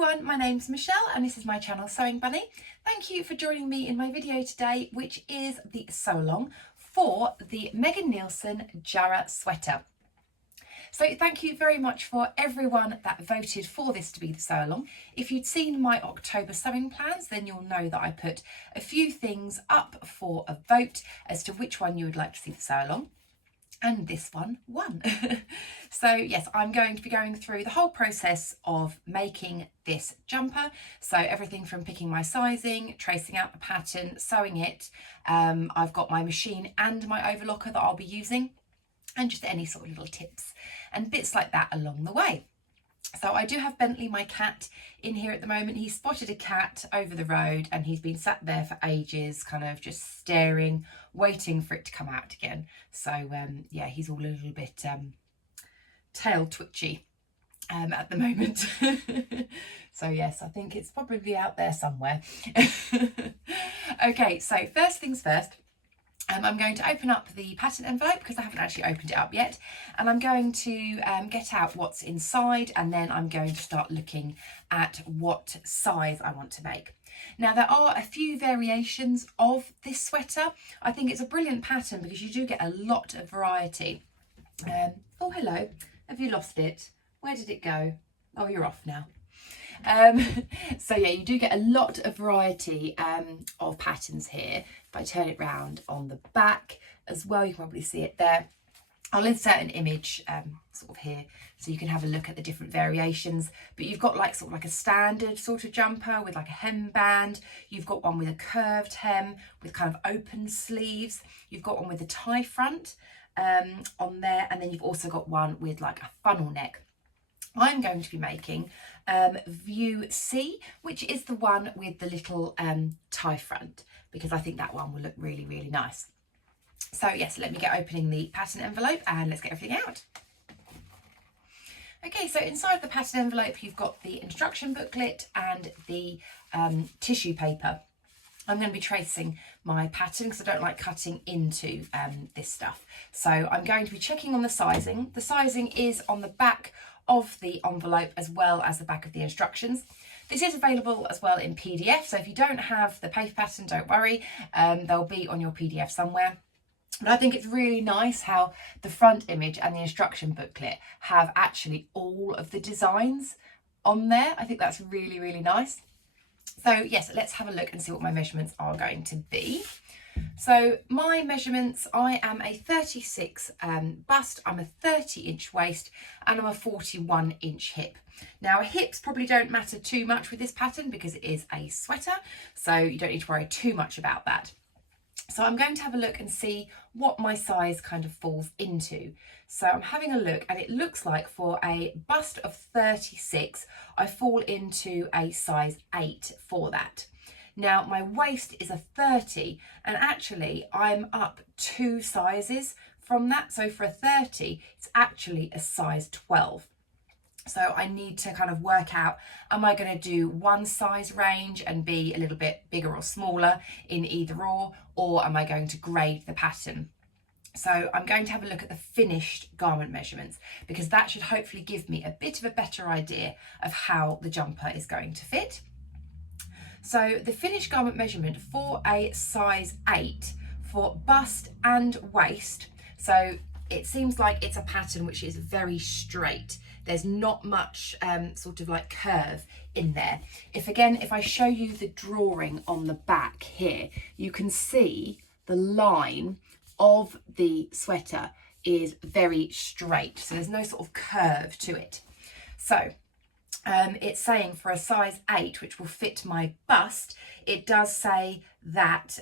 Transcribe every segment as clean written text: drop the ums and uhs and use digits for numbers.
everyone, my name's Michelle and this is my channel Sewing Bunny. Thank you for joining me in my video today, which is the sew along for the Megan Nielsen Jarrah sweater. So thank you very much for everyone that voted for this to be the sew along. If you'd seen my October sewing plans, then you'll know that I put a few things up for a vote as to which one you would like to see the sew along. And this one won. So yes, I'm going to be going through the whole process of making this jumper. So everything from picking my sizing, tracing out the pattern, sewing it. I've got my machine and my overlocker that I'll be using, and just any sort of little tips and bits like that along the way. So I do have Bentley, my cat, in here at the moment. He spotted a cat over the road and he's been sat there for ages, kind of just staring, waiting for it to come out again. So yeah, he's all a little bit tail twitchy at the moment. So yes, I think it's probably out there somewhere. Okay, so first things first. I'm going to open up the pattern envelope because I haven't actually opened it up yet, and I'm going to get out what's inside, and then I'm going to start looking at what size I want to make. Now there are a few variations of this sweater. I think it's a brilliant pattern because you do get a lot of variety. Oh hello, have you lost it? Where did it go? Oh, you're off now. So yeah, you do get a lot of variety of patterns here. If I turn it round on the back as well, you can probably see it there. I'll insert an image sort of here so you can have a look at the different variations. But you've got like sort of like a standard sort of jumper with like a hemband. You've got one with a curved hem with kind of open sleeves. You've got one with a tie front on there, and then you've also got one with like a funnel neck. I'm going to be making view C, which is the one with the little tie front, because I think that one will look really, really nice. So yes, let me get opening the pattern envelope and let's get everything out. Okay, so inside the pattern envelope, you've got the instruction booklet and the tissue paper. I'm going to be tracing my pattern because I don't like cutting into this stuff. So I'm going to be checking on the sizing. The sizing is on the back of the envelope as well as the back of the instructions. This is available as well in PDF, so if you don't have the paper pattern, don't worry, they'll be on your PDF somewhere. But I think it's really nice how the front image and the instruction booklet have actually all of the designs on there. I think that's really, really nice. So yes, let's have a look and see what my measurements are going to be. So my measurements, I am a 36 bust, I'm a 30-inch waist, and I'm a 41-inch hip. Now hips probably don't matter too much with this pattern because it is a sweater, so you don't need to worry too much about that. So I'm going to have a look and see what my size kind of falls into. So I'm having a look, and it looks like for a bust of 36, I fall into a size 8 for that. Now my waist is a 30, and actually I'm up 2 sizes from that. So for a 30, it's actually a size 12. So I need to kind of work out, am I going to do one size range and be a little bit bigger or smaller in either or am I going to grade the pattern? So I'm going to have a look at the finished garment measurements because that should hopefully give me a bit of a better idea of how the jumper is going to fit. So the finished garment measurement for a size 8 for bust and waist. So it seems like it's a pattern which is very straight. There's not much sort of like curve in there. If I show you the drawing on the back here, you can see the line of the sweater is very straight. So there's no sort of curve to it. So it's saying for a size 8, which will fit my bust, it does say that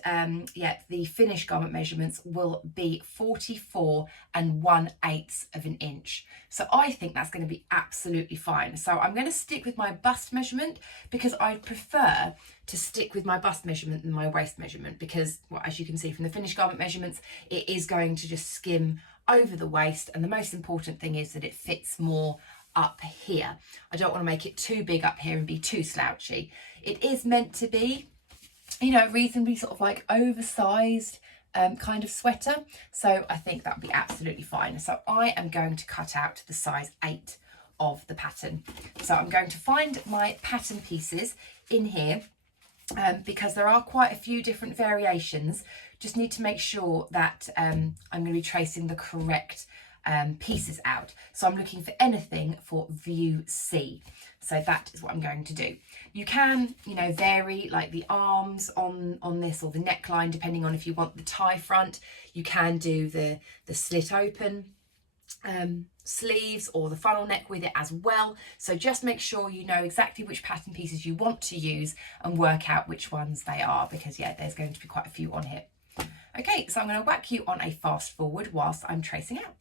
yeah, the finished garment measurements will be 44 1/8 of an inch. So I think that's going to be absolutely fine. So I'm going to stick with my bust measurement because I prefer to stick with my bust measurement than my waist measurement because, well, as you can see from the finished garment measurements, it is going to just skim over the waist, and the most important thing is that it fits more up here. I don't want to make it too big up here and be too slouchy. It is meant to be, you know, reasonably sort of like oversized kind of sweater. So I think that'll be absolutely fine. So I am going to cut out the size 8 of the pattern. So I'm going to find my pattern pieces in here because there are quite a few different variations. Just need to make sure that I'm going to be tracing the correct pieces out. So I'm looking for anything for view C. So that is what I'm going to do. You can, you know, vary like the arms on this, or the neckline, depending on if you want the tie front. You can do the slit open sleeves or the funnel neck with it as well. So just make sure you know exactly which pattern pieces you want to use and work out which ones they are, because yeah, there's going to be quite a few on here. Okay, so I'm going to whack you on a fast forward whilst I'm tracing out.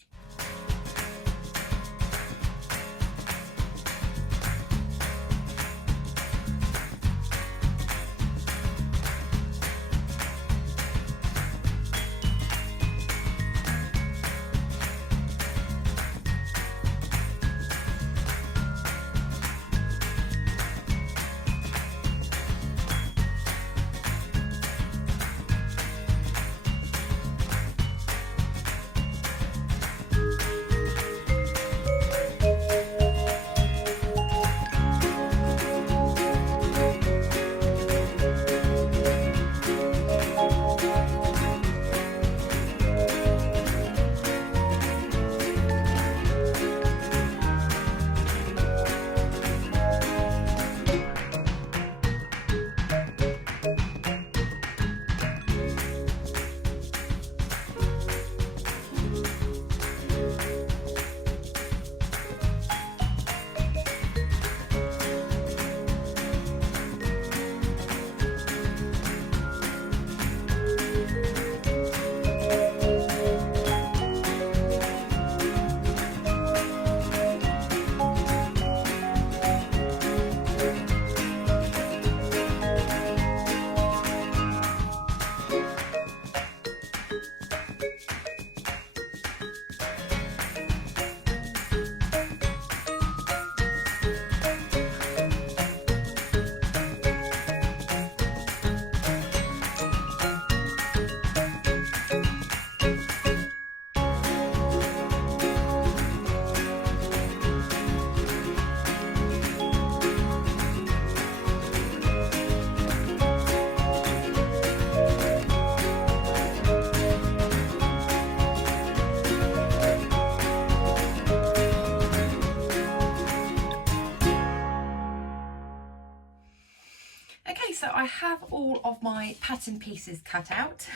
So I have all of my pattern pieces cut out.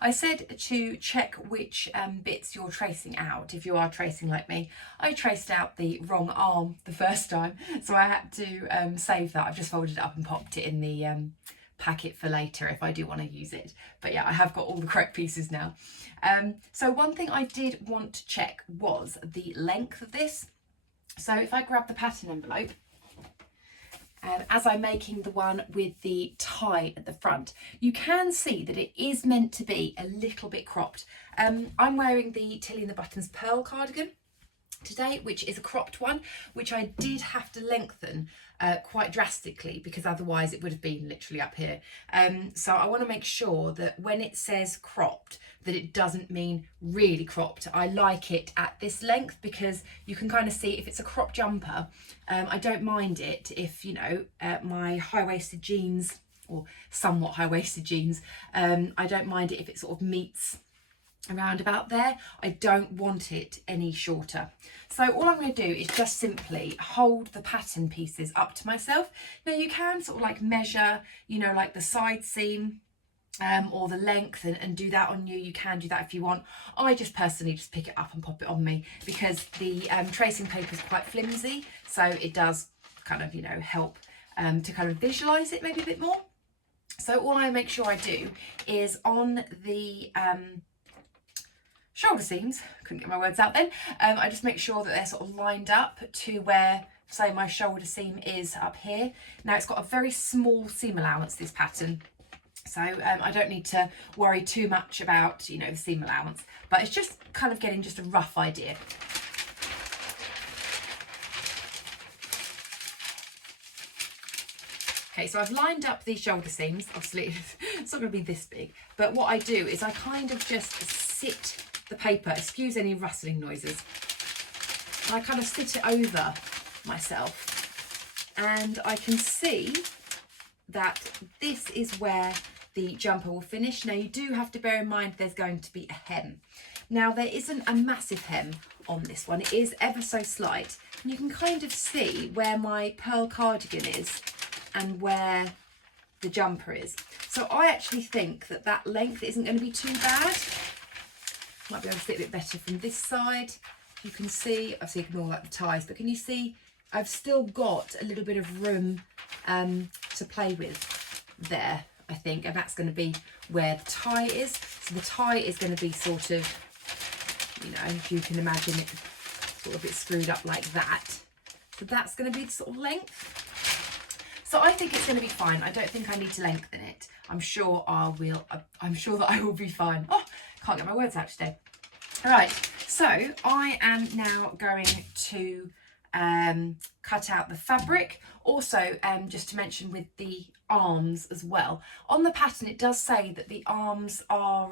I said to check which bits you're tracing out. If you are tracing like me, I traced out the wrong arm the first time, so I had to save that. I've just folded it up and popped it in the packet for later if I do want to use it. But yeah, I have got all the correct pieces now. So one thing I did want to check was the length of this. So if I grab the pattern envelope, as I'm making the one with the tie at the front, you can see that it is meant to be a little bit cropped. I'm wearing the Tilly and the Buttons pearl cardigan today, which is a cropped one, which I did have to lengthen quite drastically because otherwise it would have been literally up here. So I want to make sure that when it says cropped, that it doesn't mean really cropped. I like it at this length because you can kind of see if it's a crop jumper. I don't mind it if, you know, my high-waisted jeans, or somewhat high-waisted jeans, I don't mind it if it sort of meets around about there. I don't want it any shorter. So all I'm going to do is just simply hold the pattern pieces up to myself. Now you can sort of like measure, you know, like the side seam or the length and do that on you. You can do that if you want. I just personally just pick it up and pop it on me because the tracing paper is quite flimsy, so it does kind of, you know, help to kind of visualize it maybe a bit more. So all I make sure I do is on the shoulder seams, couldn't get my words out then, I just make sure that they're sort of lined up to where, say, my shoulder seam is up here. Now it's got a very small seam allowance, this pattern, so I don't need to worry too much about, you know, the seam allowance, but it's just kind of getting just a rough idea. Okay, so I've lined up these shoulder seams. Obviously it's not going to be this big, but what I do is I kind of just sit the paper, excuse any rustling noises, So I kind of sit it over myself, and I can see that this is where the jumper will finish. Now you do have to bear in mind there's going to be a hem. Now there isn't a massive hem on this one, it is ever so slight. And you can kind of see where my pearl cardigan is and where the jumper is. So I actually think that that length isn't going to be too bad. Might be able to see it a bit better from this side. You can see, obviously ignore like the ties, but can you see I've still got a little bit of room to play with there, I think, and that's going to be where the tie is. So the tie is going to be sort of, you know, if you can imagine it sort of a bit screwed up like that. So that's going to be the sort of length. So I think it's going to be fine. I don't think I need to lengthen it. I'm sure that I will be fine. Oh, can't get my words out today. All right, so I am now going to cut out the fabric. Also, just to mention with the arms as well, on the pattern it does say that the arms are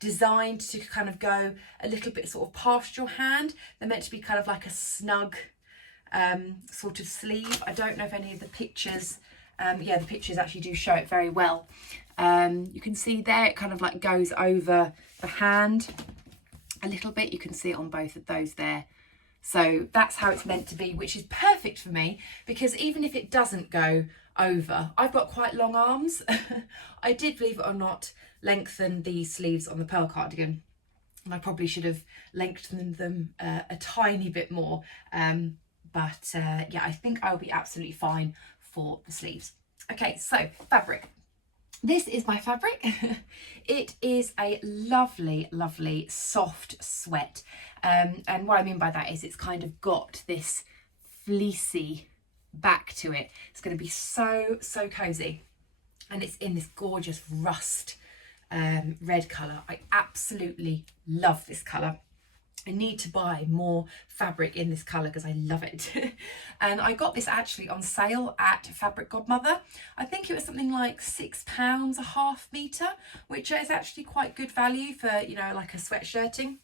designed to kind of go a little bit sort of past your hand. They're meant to be kind of like a snug sort of sleeve. I don't know if any of the pictures, yeah, the pictures actually do show it very well. You can see there it kind of like goes over the hand a little bit. You can see it on both of those there. So that's how it's meant to be, which is perfect for me, because even if it doesn't go over, I've got quite long arms. I did, believe it or not, lengthen the sleeves on the pearl cardigan, and I probably should have lengthened them a tiny bit more. But yeah, I think I'll be absolutely fine for the sleeves. Okay, so fabric. This is my fabric. It is a lovely, lovely soft sweat. And what I mean by that is it's kind of got this fleecy back to it. It's going to be so, so cozy. And it's in this gorgeous rust red colour. I absolutely love this colour. I need to buy more fabric in this colour because I love it. And I got this actually on sale at Fabric Godmother. I think it was something like £6 a half metre, which is actually quite good value for, you know, like a sweatshirting.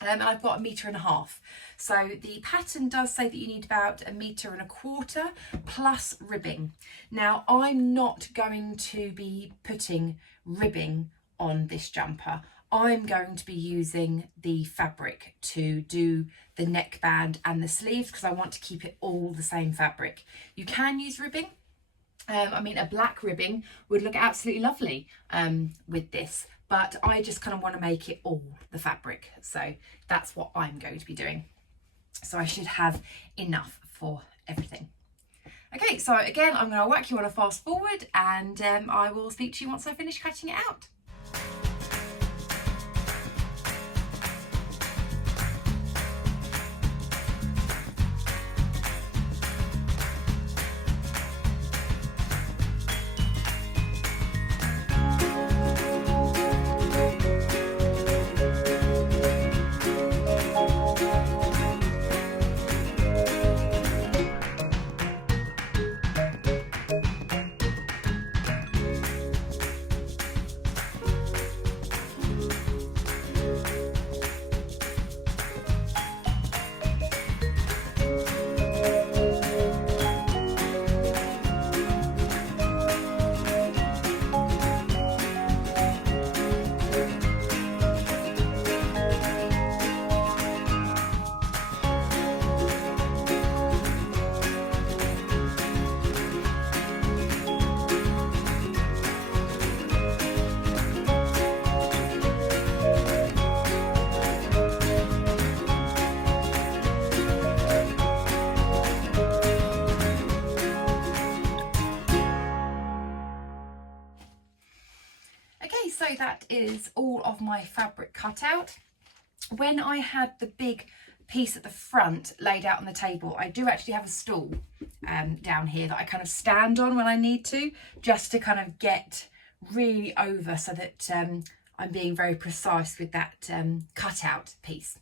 And I've got 1.5 metres. So the pattern does say that you need about 1.25 metres plus ribbing. Now I'm not going to be putting ribbing on this jumper. I'm going to be using the fabric to do the neckband and the sleeves because I want to keep it all the same fabric. You can use ribbing. I mean, a black ribbing would look absolutely lovely with this, but I just kind of want to make it all the fabric. So that's what I'm going to be doing. So I should have enough for everything. Okay, so again, I'm going to whack you on a fast forward, and I will speak to you once I finish cutting it out. So that is all of my fabric cut out. When I had the big piece at the front laid out on the table, I do actually have a stool down here that I kind of stand on when I need to, just to kind of get really over so that I'm being very precise with that cutout piece.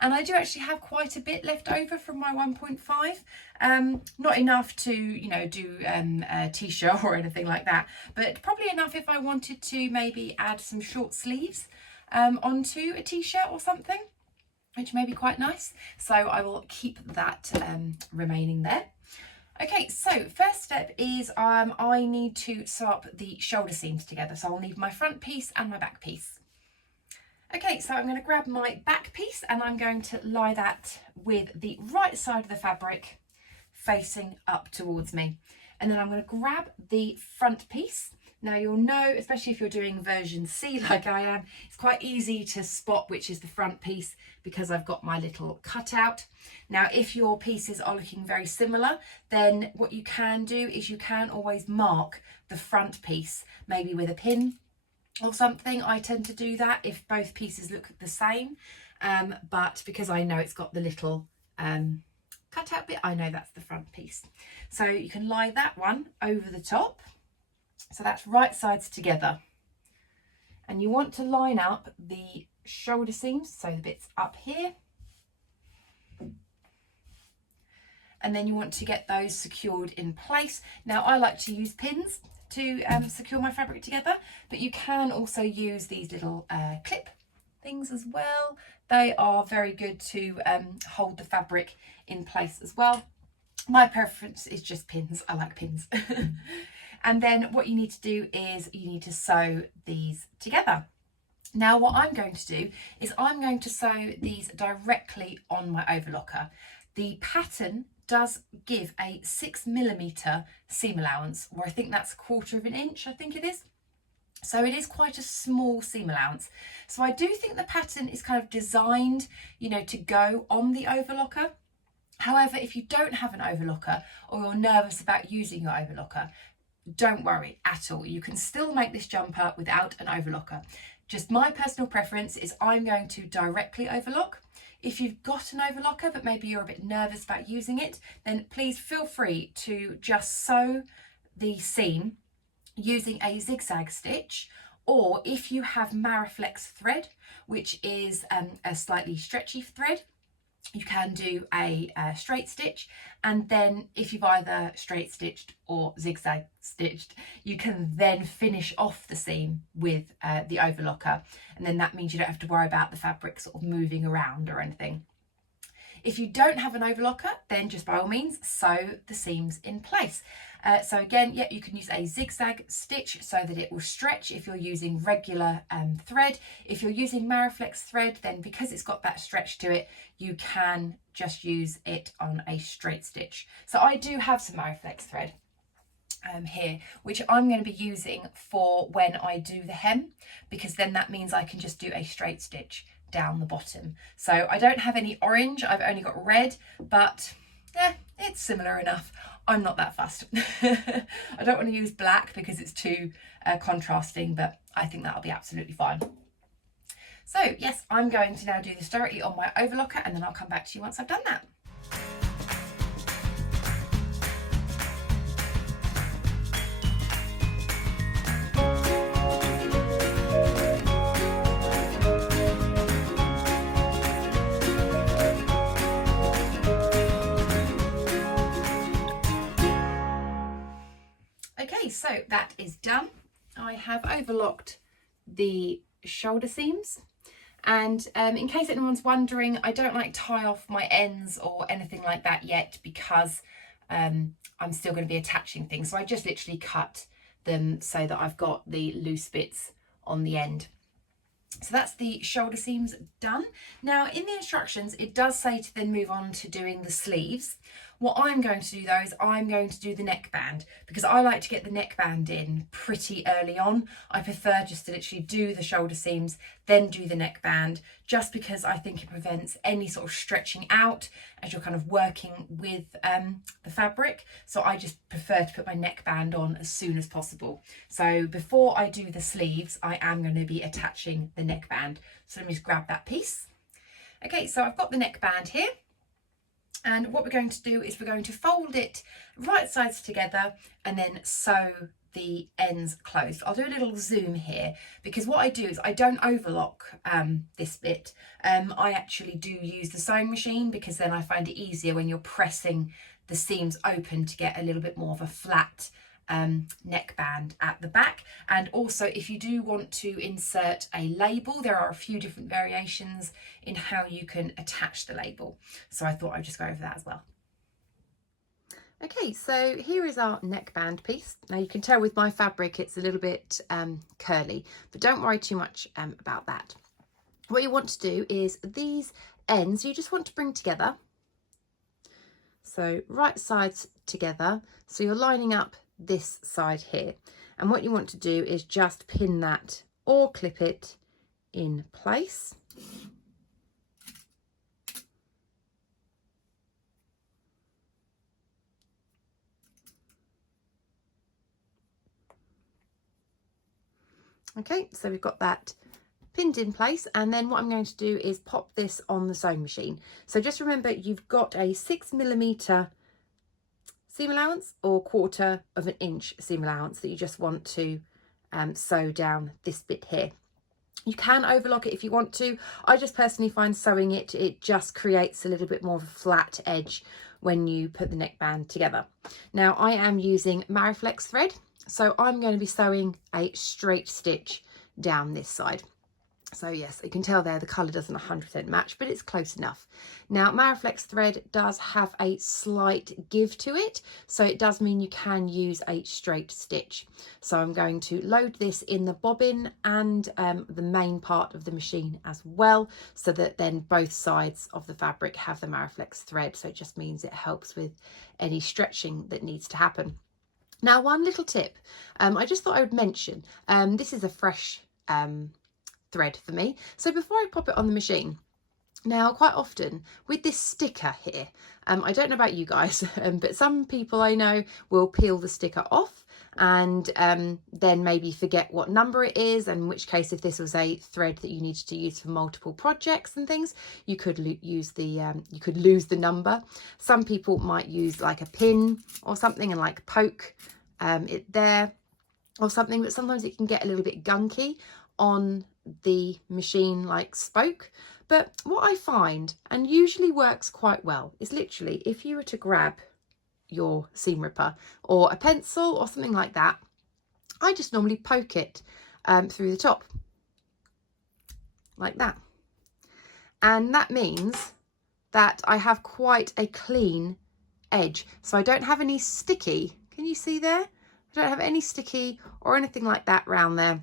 And I do actually have quite a bit left over from my 1.5. Not enough to, you know, do a t-shirt or anything like that, but probably enough if I wanted to maybe add some short sleeves onto a t-shirt or something. which may be quite nice. So I will keep that remaining there. Okay, so first step is I need to sew up the shoulder seams together. So I'll need my front piece and my back piece. Okay, so I'm going to grab my back piece and I'm going to lie that with the right side of the fabric facing up towards me. And then I'm going to grab the front piece. Now you'll know, especially if you're doing version C like I am, it's quite easy to spot which is the front piece because I've got my little cutout. Now if your pieces are looking very similar, then what you can do is you can always mark the front piece, maybe with a pin or something. I tend to do that if both pieces look the same, but because I know it's got the little cutout bit, I know that's the front piece. So you can lie that one over the top. So that's right sides together. And you want to line up the shoulder seams, so the bits up here. And then you want to get those secured in place. Now I like to use pins to secure my fabric together, but you can also use these little clip things as well. They are very good to hold the fabric in place as well. My preference is just pins. I like pins. And then what you need to do is you need to sew these together. Now what I'm going to do is I'm going to sew these directly on my overlocker. The pattern does give a 6mm seam allowance, or I think that's 1/4 of an inch, I think it is. So it is quite a small seam allowance. So I do think the pattern is kind of designed, you know, to go on the overlocker. However, if you don't have an overlocker or you're nervous about using your overlocker, don't worry at all. You can still make this jumper without an overlocker. Just my personal preference is I'm going to directly overlock. If you've got an overlocker but maybe you're a bit nervous about using it, then please feel free to just sew the seam using a zigzag stitch, or if you have Maraflex thread, which is a slightly stretchy thread, you can do a straight stitch, and then if you've either straight stitched or zigzag stitched, you can then finish off the seam with the overlocker, and then that means you don't have to worry about the fabric sort of moving around or anything. If you don't have an overlocker, then just by all means sew the seams in place. So again, yeah, you can use a zigzag stitch so that it will stretch if you're using regular thread. If you're using Maraflex thread, then because it's got that stretch to it, you can just use it on a straight stitch. So I do have some Maraflex thread here, which I'm going to be using for when I do the hem, because then that means I can just do a straight stitch down the bottom. So I don't have any orange, I've only got red, but it's similar enough. I'm not that fussed. I don't want to use black because it's too contrasting, but I think that'll be absolutely fine. So yes, I'm going to now do this directly on my overlocker, and then I'll come back to you once I've done that. Okay, so that is done. I have overlocked the shoulder seams, and in case anyone's wondering, I don't like tie off my ends or anything like that yet because I'm still going to be attaching things. So I just literally cut them so that I've got the loose bits on the end. So that's the shoulder seams done. Now in the instructions, it does say to then move on to doing the sleeves. What I'm going to do though is I'm going to do the neckband, because I like to get the neckband in pretty early on. I prefer just to literally do the shoulder seams, then do the neckband, just because I think it prevents any sort of stretching out as you're kind of working with the fabric. So I just prefer to put my neckband on as soon as possible. So before I do the sleeves, I am going to be attaching the neckband. So let me just grab that piece. Okay, so I've got the neckband here. And what we're going to do is we're going to fold it right sides together and then sew the ends closed. I'll do a little zoom here, because what I do is I don't overlock this bit. I actually do use the sewing machine, because then I find it easier when you're pressing the seams open to get a little bit more of a flat neckband at the back. And also, if you do want to insert a label, there are a few different variations in how you can attach the label. So I thought I'd just go over that as well. Okay, so here is our neckband piece. Now you can tell with my fabric it's a little bit curly, but don't worry too much about that. What you want to do is these ends, you just want to bring together. So right sides together. So you're lining up this side here. And what you want to do is just pin that or clip it in place. Okay, so we've got that pinned in place, and then what I'm going to do is pop this on the sewing machine. So just remember, you've got a 6mm seam allowance or 1/4 of an inch seam allowance that you just want to sew down this bit here. You can overlock it if you want to. I just personally find sewing it just creates a little bit more of a flat edge when you put the neckband together. Now I am using Mariflex thread, so I'm going to be sewing a straight stitch down this side. So yes, you can tell there the colour doesn't 100% match, but it's close enough. Now Mariflex thread does have a slight give to it, so it does mean you can use a straight stitch. So I'm going to load this in the bobbin and the main part of the machine as well, so that then both sides of the fabric have the Mariflex thread. So it just means it helps with any stretching that needs to happen. Now, one little tip I just thought I would mention, this is a fresh thread for me. So before I pop it on the machine, now quite often with this sticker here, I don't know about you guys, but some people I know will peel the sticker off and then maybe forget what number it is, and in which case if this was a thread that you needed to use for multiple projects and things, you could use the you could lose the number. Some people might use like a pin or something and like poke it there or something, but sometimes it can get a little bit gunky on the machine like spoke. But what I find, and usually works quite well, is literally if you were to grab your seam ripper or a pencil or something like that, I just normally poke it through the top like that, and that means that I have quite a clean edge, so I don't have any sticky, can you see there? I don't have any sticky or anything like that around there.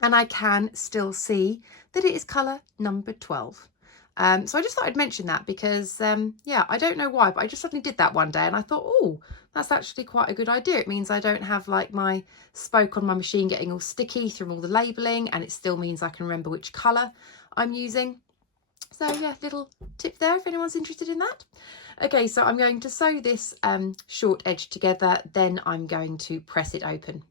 And I can still see that it is colour number 12. So I just thought I'd mention that because, yeah, I don't know why, but I just suddenly did that one day and I thought, oh, that's actually quite a good idea. It means I don't have like my spoke on my machine getting all sticky through all the labelling, and it still means I can remember which colour I'm using. So yeah, little tip there if anyone's interested in that. Okay, so I'm going to sew this short edge together, then I'm going to press it open.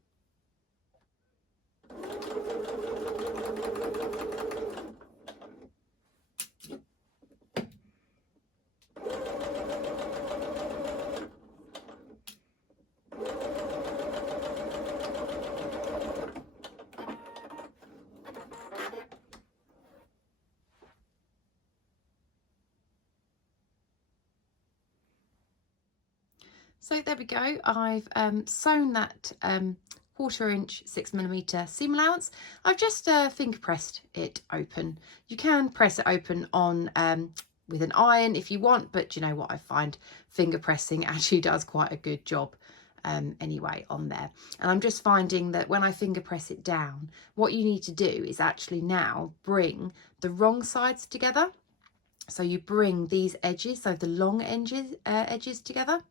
So there we go, I've sewn that 1/4 inch 6mm seam allowance. I've just finger pressed it open. You can press it open on with an iron if you want, but you know what, I find finger pressing actually does quite a good job anyway on there. And I'm just finding that when I finger press it down, what you need to do is actually now bring the wrong sides together. So you bring these edges, so the long edges together.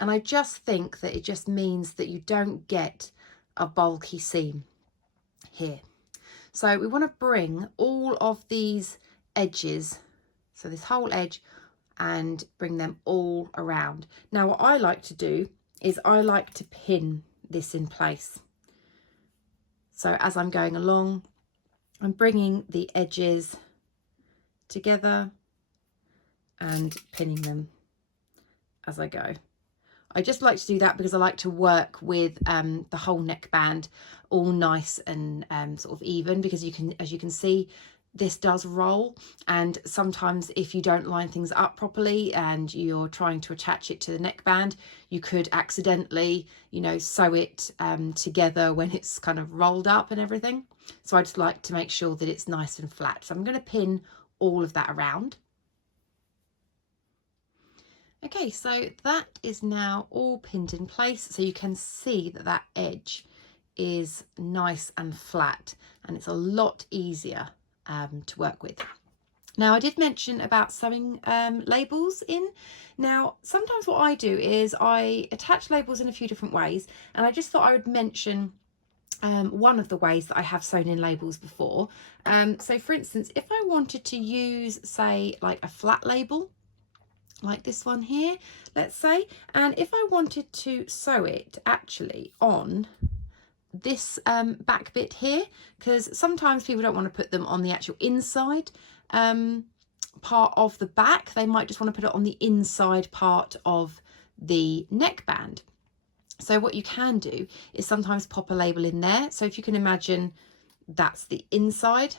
And I just think that it just means that you don't get a bulky seam here. So we want to bring all of these edges, so this whole edge, and bring them all around. Now what I like to do is I like to pin this in place. So as I'm going along, I'm bringing the edges together and pinning them as I go. I just like to do that because I like to work with the whole neckband all nice and sort of even, because you can, as you can see, this does roll, and sometimes if you don't line things up properly and you're trying to attach it to the neckband, you could accidentally, you know, sew it together when it's kind of rolled up and everything. So I just like to make sure that it's nice and flat. So I'm going to pin all of that around. Okay, so that is now all pinned in place, so you can see that that edge is nice and flat, and it's a lot easier to work with. Now, I did mention about sewing labels in. Now, sometimes what I do is I attach labels in a few different ways, and I just thought I would mention one of the ways that I have sewn in labels before. So for instance, if I wanted to use, say, like a flat label, like this one here, let's say, and if I wanted to sew it actually on this back bit here, because sometimes people don't want to put them on the actual inside part of the back, they might just want to put it on the inside part of the neckband. So what you can do is sometimes pop a label in there. So if you can imagine, that's the inside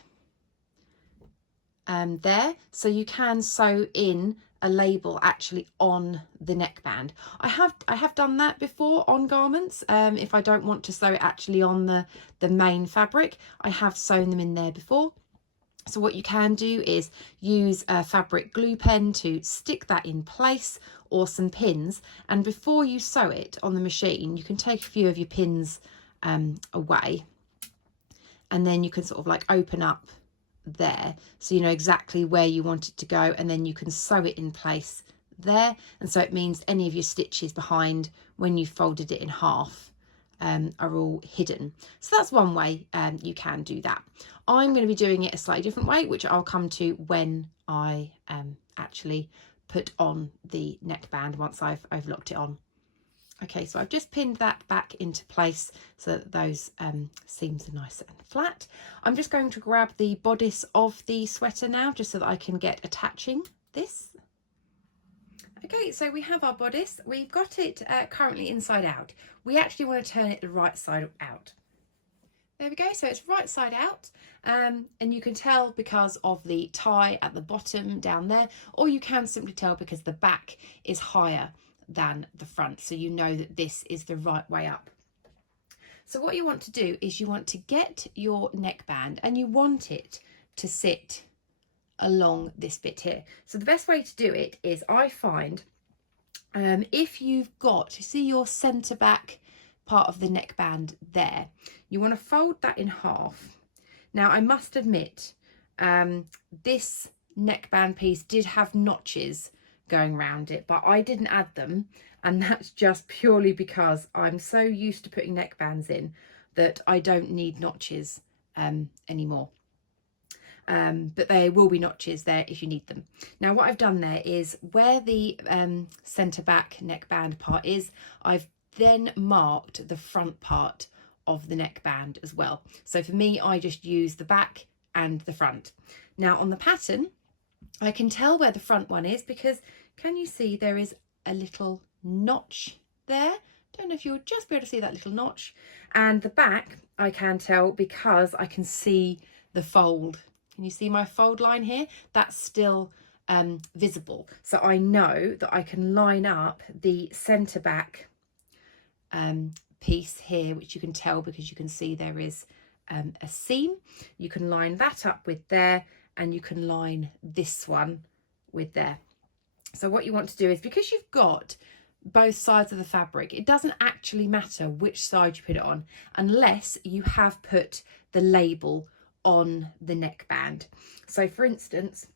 there, so you can sew in a label actually on the neckband. I have done that before on garments. If I don't want to sew it actually on the main fabric, I have sewn them in there before. So what you can do is use a fabric glue pen to stick that in place, or some pins, and before you sew it on the machine, you can take a few of your pins away, and then you can sort of like open up there so you know exactly where you want it to go, and then you can sew it in place there, and so it means any of your stitches behind when you folded it in half are all hidden. So that's one way you can do that. I'm going to be doing it a slightly different way, which I'll come to when I actually put on the neckband once I've locked it on. Okay, so I've just pinned that back into place so that those seams are nice and flat. I'm just going to grab the bodice of the sweater now, just so that I can get attaching this. Okay, so we have our bodice. We've got it currently inside out. We actually want to turn it the right side out. There we go, so it's right side out, and you can tell because of the tie at the bottom down there, or you can simply tell because the back is higher than the front, so you know that this is the right way up. So what you want to do is you want to get your neckband and you want it to sit along this bit here. So the best way to do it is, I find, if you've got, you see your centre back part of the neckband there, you want to fold that in half. Now I must admit, this neckband piece did have notches going around it, but I didn't add them, and that's just purely because I'm so used to putting neckbands in that I don't need notches anymore. But there will be notches there if you need them. Now what I've done there is where the centre back neckband part is, I've then marked the front part of the neckband as well. So for me, I just use the back and the front. Now on the pattern, I can tell where the front one is because, can you see there is a little notch there? Don't know if you'll just be able to see that little notch. And the back, I can tell because I can see the fold. Can you see my fold line here? That's still visible. So I know that I can line up the centre back piece here, which you can tell because you can see there is a seam. You can line that up with there, and you can line this one with there. So what you want to do is, because you've got both sides of the fabric, it doesn't actually matter which side you put it on unless you have put the label on the neckband. So for instance,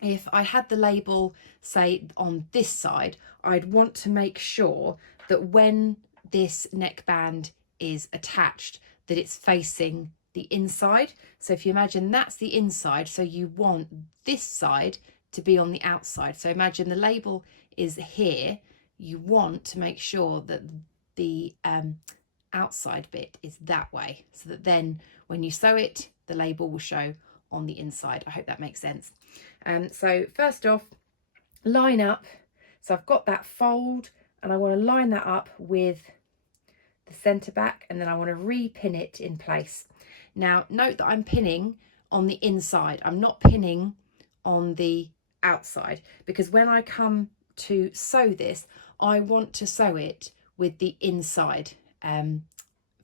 if I had the label, say, on this side, I'd want to make sure that when this neckband is attached, that it's facing the inside. So if you imagine that's the inside, so you want this side to be on the outside. So imagine the label is here, you want to make sure that the outside bit is that way, so that then when you sew it, the label will show on the inside. I hope that makes sense. So first off, line up. So I've got that fold and I want to line that up with the centre back, and then I want to re-pin it in place. Now note that I'm pinning on the inside. I'm not pinning on the outside, because when I come to sew this, I want to sew it with the inside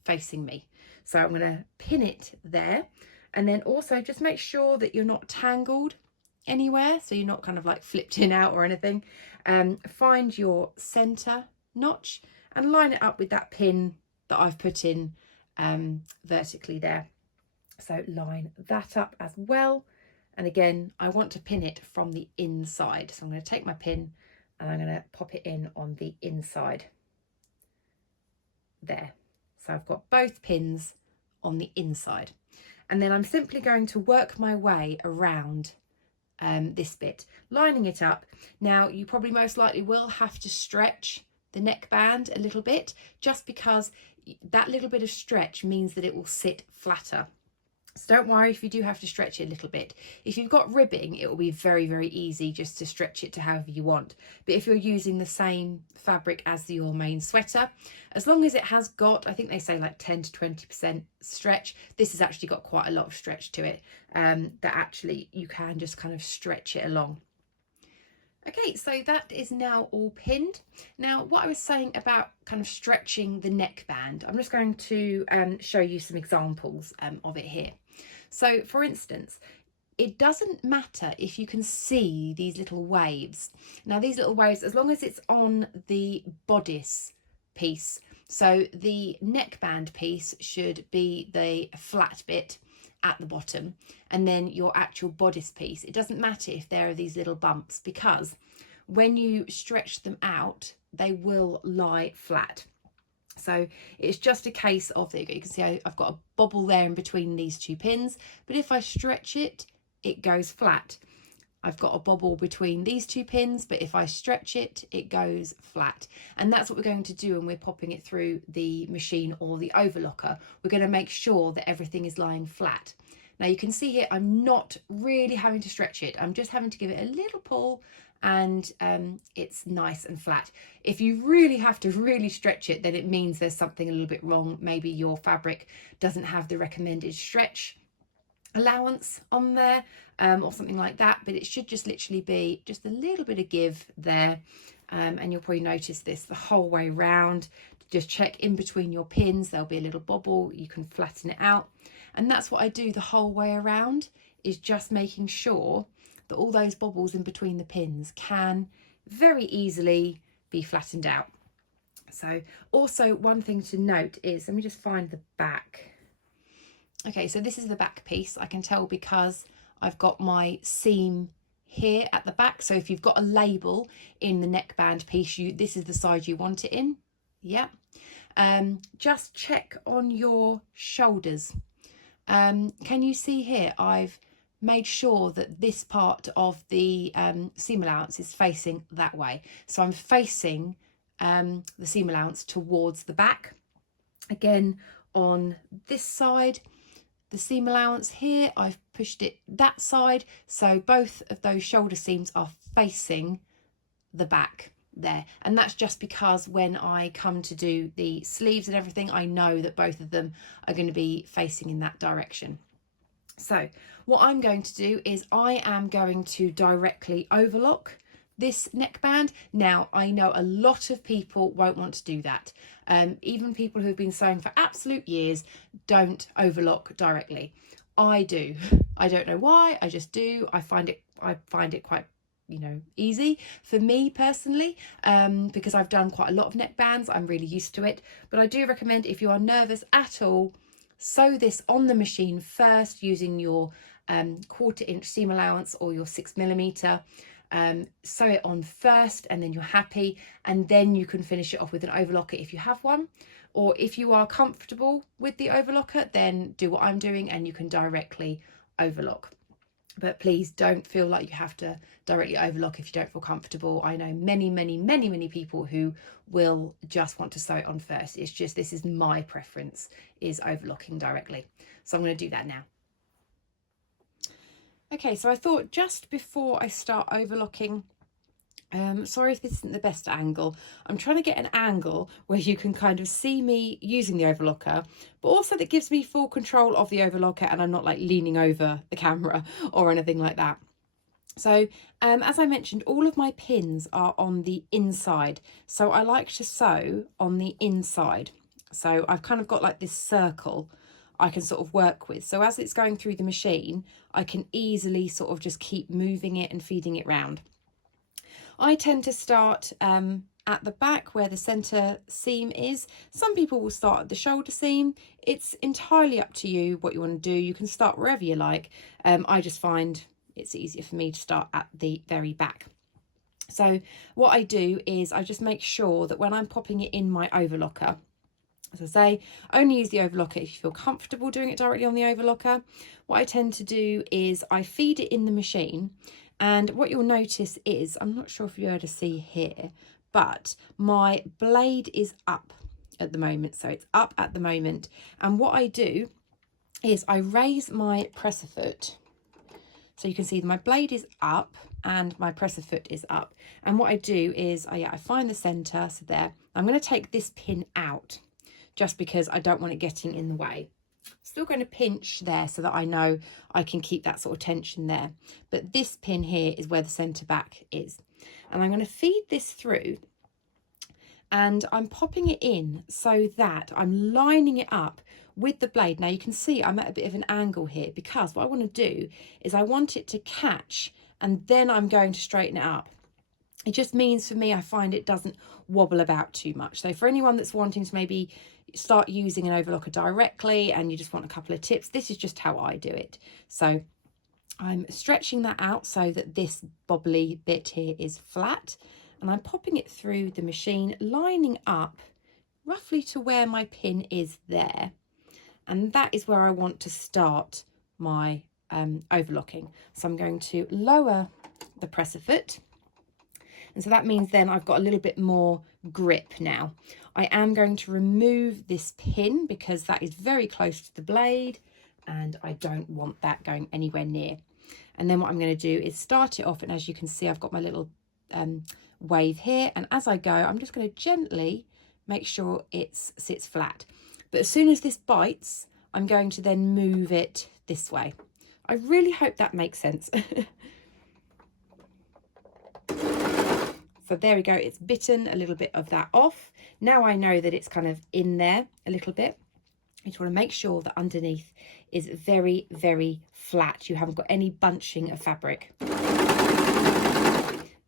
facing me. So I'm going to pin it there, and then also just make sure that you're not tangled anywhere, so you're not kind of like flipped in out or anything. Find your center notch and line it up with that pin that I've put in vertically there. So line that up as well, and again I want to pin it from the inside, so I'm going to take my pin and I'm going to pop it in on the inside there. So I've got both pins on the inside, and then I'm simply going to work my way around this bit, lining it up. Now you probably most likely will have to stretch the neckband a little bit, just because that little bit of stretch means that it will sit flatter. So don't worry if you do have to stretch it a little bit. If you've got ribbing, it will be very, very easy just to stretch it to however you want. But if you're using the same fabric as your main sweater, as long as it has got, I think they say like 10 to 20% stretch, this has actually got quite a lot of stretch to it, that actually you can just kind of stretch it along. Okay, so that is now all pinned. Now, what I was saying about kind of stretching the neckband, I'm just going to show you some examples of it here. So, for instance, it doesn't matter if you can see these little waves. Now, these little waves, as long as it's on the bodice piece, so the neckband piece should be the flat bit at the bottom, and then your actual bodice piece, it doesn't matter if there are these little bumps, because when you stretch them out they will lie flat. So it's just a case of, there you go, you can see I've got a bobble there in between these two pins, but if I stretch it, it goes flat. I've got a bobble between these two pins, but if I stretch it, it goes flat. And that's what we're going to do when we're popping it through the machine or the overlocker. We're going to make sure that everything is lying flat. Now you can see here, I'm not really having to stretch it. I'm just having to give it a little pull, and it's nice and flat. If you really have to really stretch it, then it means there's something a little bit wrong. Maybe your fabric doesn't have the recommended stretch allowance on there, or something like that, but it should just literally be just a little bit of give there, and you'll probably notice this the whole way round. Just check in between your pins, there'll be a little bobble, you can flatten it out, and that's what I do the whole way around, is just making sure that all those bobbles in between the pins can very easily be flattened out. So also one thing to note is, let me just find the back. Okay, so this is the back piece. I can tell because I've got my seam here at the back. So if you've got a label in the neckband piece, this is the side you want it in. Yeah. Just check on your shoulders. Can you see here? I've made sure that this part of the seam allowance is facing that way. So I'm facing the seam allowance towards the back. Again, on this side, the seam allowance here, I've pushed it that side, so both of those shoulder seams are facing the back there, and that's just because when I come to do the sleeves and everything, I know that both of them are going to be facing in that direction. So what I'm going to do is I am going to directly overlock this neckband. Now I know a lot of people won't want to do that. Even people who have been sewing for absolute years don't overlock directly. I do. I don't know why, I just do. I find it quite, easy for me personally, because I've done quite a lot of neckbands. I'm really used to it, but I do recommend, if you are nervous at all, sew this on the machine first using your 1/4 inch seam allowance or your 6mm. Sew it on first, and then you're happy, and then you can finish it off with an overlocker if you have one, or if you are comfortable with the overlocker, then do what I'm doing and you can directly overlock. But please don't feel like you have to directly overlock if you don't feel comfortable. I know many people who will just want to sew it on first. It's just, this is my preference, is overlocking directly. So I'm going to do that now. Okay, so I thought just before I start overlocking Sorry if this isn't the best angle. I'm trying to get an angle where you can kind of see me using the overlocker, but also that gives me full control of the overlocker and I'm not like leaning over the camera or anything like that. So as I mentioned, all of my pins are on the inside. So I like to sew on the inside. So I've kind of got like this circle I can sort of work with. So as it's going through the machine, I can easily sort of just keep moving it and feeding it round. I tend to start at the back where the centre seam is. Some people will start at the shoulder seam. It's entirely up to you what you want to do. You can start wherever you like. I just find it's easier for me to start at the very back. So what I do is I just make sure that when I'm popping it in my overlocker, as I say, only use the overlocker if you feel comfortable doing it directly on the overlocker. What I tend to do is I feed it in the machine. And what you'll notice is, I'm not sure if you're able to see here, but my blade is up at the moment. So it's up at the moment. And what I do is I raise my presser foot. So you can see my blade is up and my presser foot is up. And what I do is I find the center. So there, I'm going to take this pin out just because I don't want it getting in the way. Still going to pinch there so that I know I can keep that sort of tension there. But this pin here is where the centre back is. And I'm going to feed this through and I'm popping it in so that I'm lining it up with the blade. Now you can see I'm at a bit of an angle here because what I want to do is I want it to catch and then I'm going to straighten it up. It just means for me, I find it doesn't wobble about too much. So for anyone that's wanting to maybe start using an overlocker directly and you just want a couple of tips, this is just how I do it. So I'm stretching that out so that this bobbly bit here is flat and I'm popping it through the machine, lining up roughly to where my pin is there. And that is where I want to start my overlocking. So I'm going to lower the presser foot. And so that means then I've got a little bit more grip now. I am going to remove this pin because that is very close to the blade and I don't want that going anywhere near. And then what I'm going to do is start it off, and as you can see, I've got my little wave here. And as I go, I'm just going to gently make sure it sits flat. But as soon as this bites, I'm going to then move it this way. I really hope that makes sense. So there we go, it's bitten a little bit of that off. Now I know that it's kind of in there a little bit. You just want to make sure that underneath is very, very flat. You haven't got any bunching of fabric.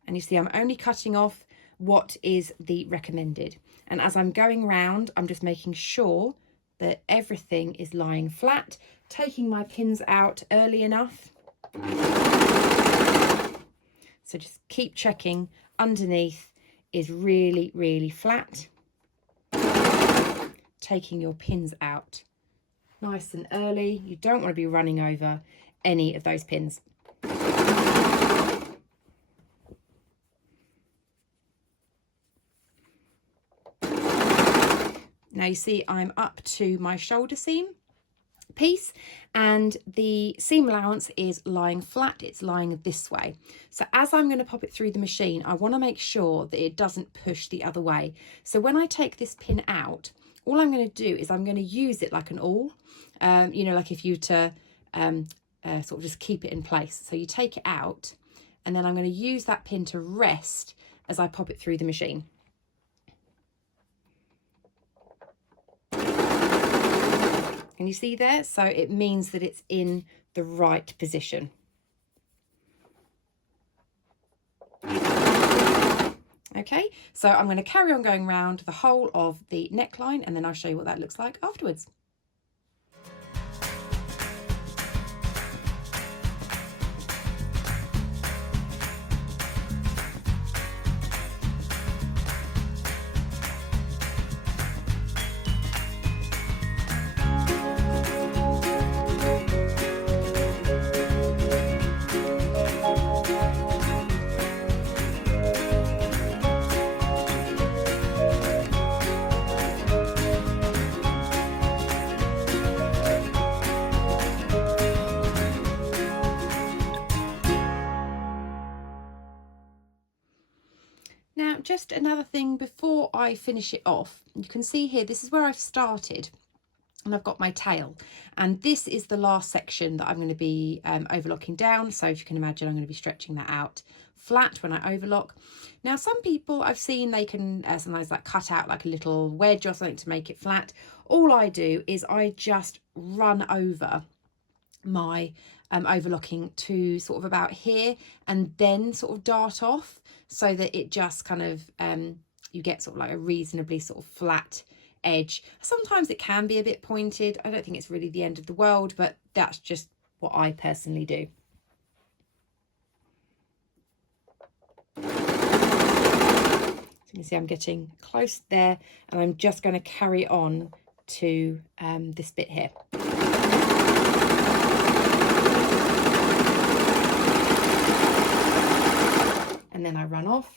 And you see I'm only cutting off what is the recommended. And as I'm going round, I'm just making sure that everything is lying flat, taking my pins out early enough. So just keep checking underneath is really, really flat. Taking your pins out nice and early. You don't want to be running over any of those pins. Now you see I'm up to my shoulder seam piece and the seam allowance is lying flat, it's lying this way. So as I'm going to pop it through the machine, I want to make sure that it doesn't push the other way. So when I take this pin out, all I'm going to do is I'm going to use it like an awl, you know, like if you were to sort of just keep it in place. So you take it out and then I'm going to use that pin to rest as I pop it through the machine. Can you see there? So it means that it's in the right position. Okay, so I'm going to carry on going around the whole of the neckline and then I'll show you what that looks like afterwards. just another thing before I finish it off, you can see here, this is where I've started. And I've got my tail, and this is the last section that I'm going to be overlocking down. So if you can imagine, I'm going to be stretching that out flat when I overlock. Now, some people I've seen, they can sometimes like cut out like a little wedge or something to make it flat. All I do is I just run over my overlocking to sort of about here, and then sort of dart off, so that it just kind of you get sort of like a reasonably sort of flat edge. Sometimes it can be a bit pointed. I don't think it's really the end of the world, but that's just what I personally do. So you can see I'm getting close there, and I'm just going to carry on to this bit here. And then I run off.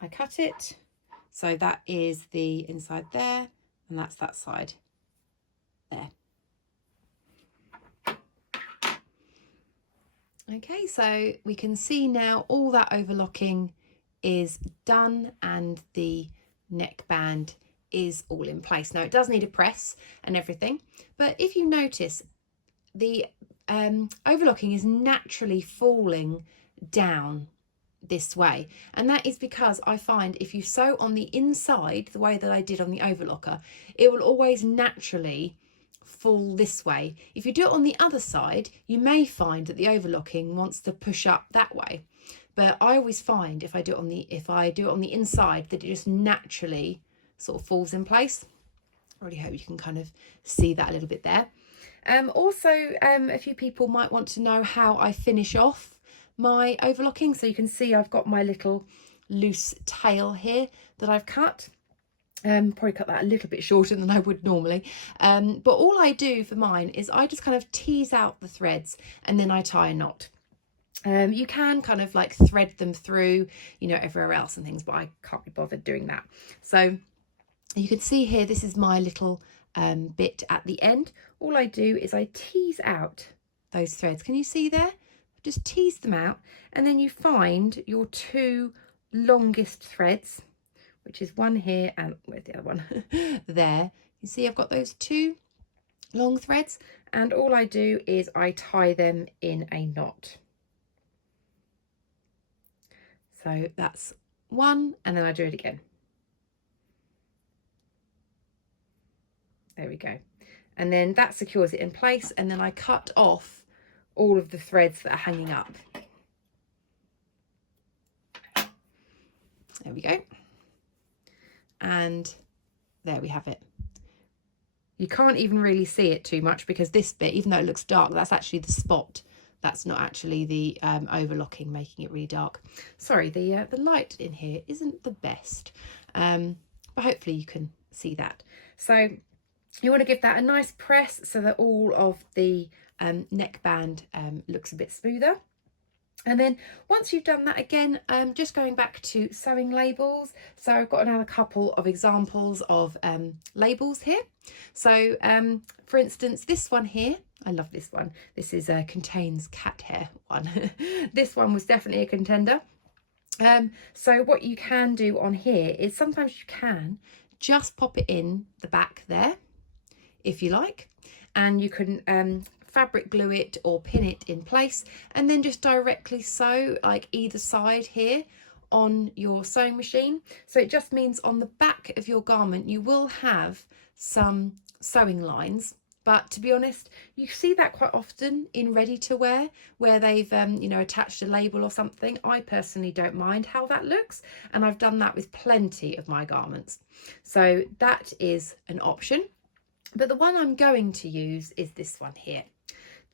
I cut it, so that is the inside there, and that's that side there. Okay, so we can see now all that overlocking is done, and the neckband is all in place. Now, it does need a press and everything, but if you notice, the overlocking is naturally falling down this way, and that is because I find if you sew on the inside the way that I did on the overlocker, it will always naturally fall this way. If you do it on the other side, you may find that the overlocking wants to push up that way, but I always find if I do it on the inside, that it just naturally sort of falls in place. I really hope you can kind of see that a little bit there. Also, a few people might want to know how I finish off my overlocking. So you can see I've got my little loose tail here that I've cut. Probably cut that a little bit shorter than I would normally. But all I do for mine is I just kind of tease out the threads, and then I tie a knot. You can kind of like thread them through, you know, everywhere else and things, but I can't be bothered doing that. So you can see here, this is my little bit at the end. All I do is I tease out those threads. Can you see there? Just tease them out, and then you find your two longest threads, which is one here, and where's the other one? There. You see I've got those two long threads, and all I do is I tie them in a knot. So that's one, and then I do it again. There we go. And then that secures it in place, and then I cut off all of the threads that are hanging up. There we go. And there we have it. You can't even really see it too much, because this bit, even though it looks dark, that's actually the spot. That's not actually the overlocking making it really dark. Sorry, the light in here isn't the best, but hopefully you can see that. So you want to give that a nice press so that all of the neckband looks a bit smoother. And then once you've done that, again, just going back to sewing labels. So I've got another couple of examples of labels here. So for instance, this one here, I love this one. This is a contains cat hair one. This one was definitely a contender. So what you can do on here is sometimes you can just pop it in the back there, if you like, and you can fabric glue it or pin it in place, and then just directly sew like either side here on your sewing machine. So it just means on the back of your garment you will have some sewing lines, but to be honest, you see that quite often in ready to wear where they've you know, attached a label or something. I personally don't mind how that looks, and I've done that with plenty of my garments, so that is an option. But the one I'm going to use is this one here.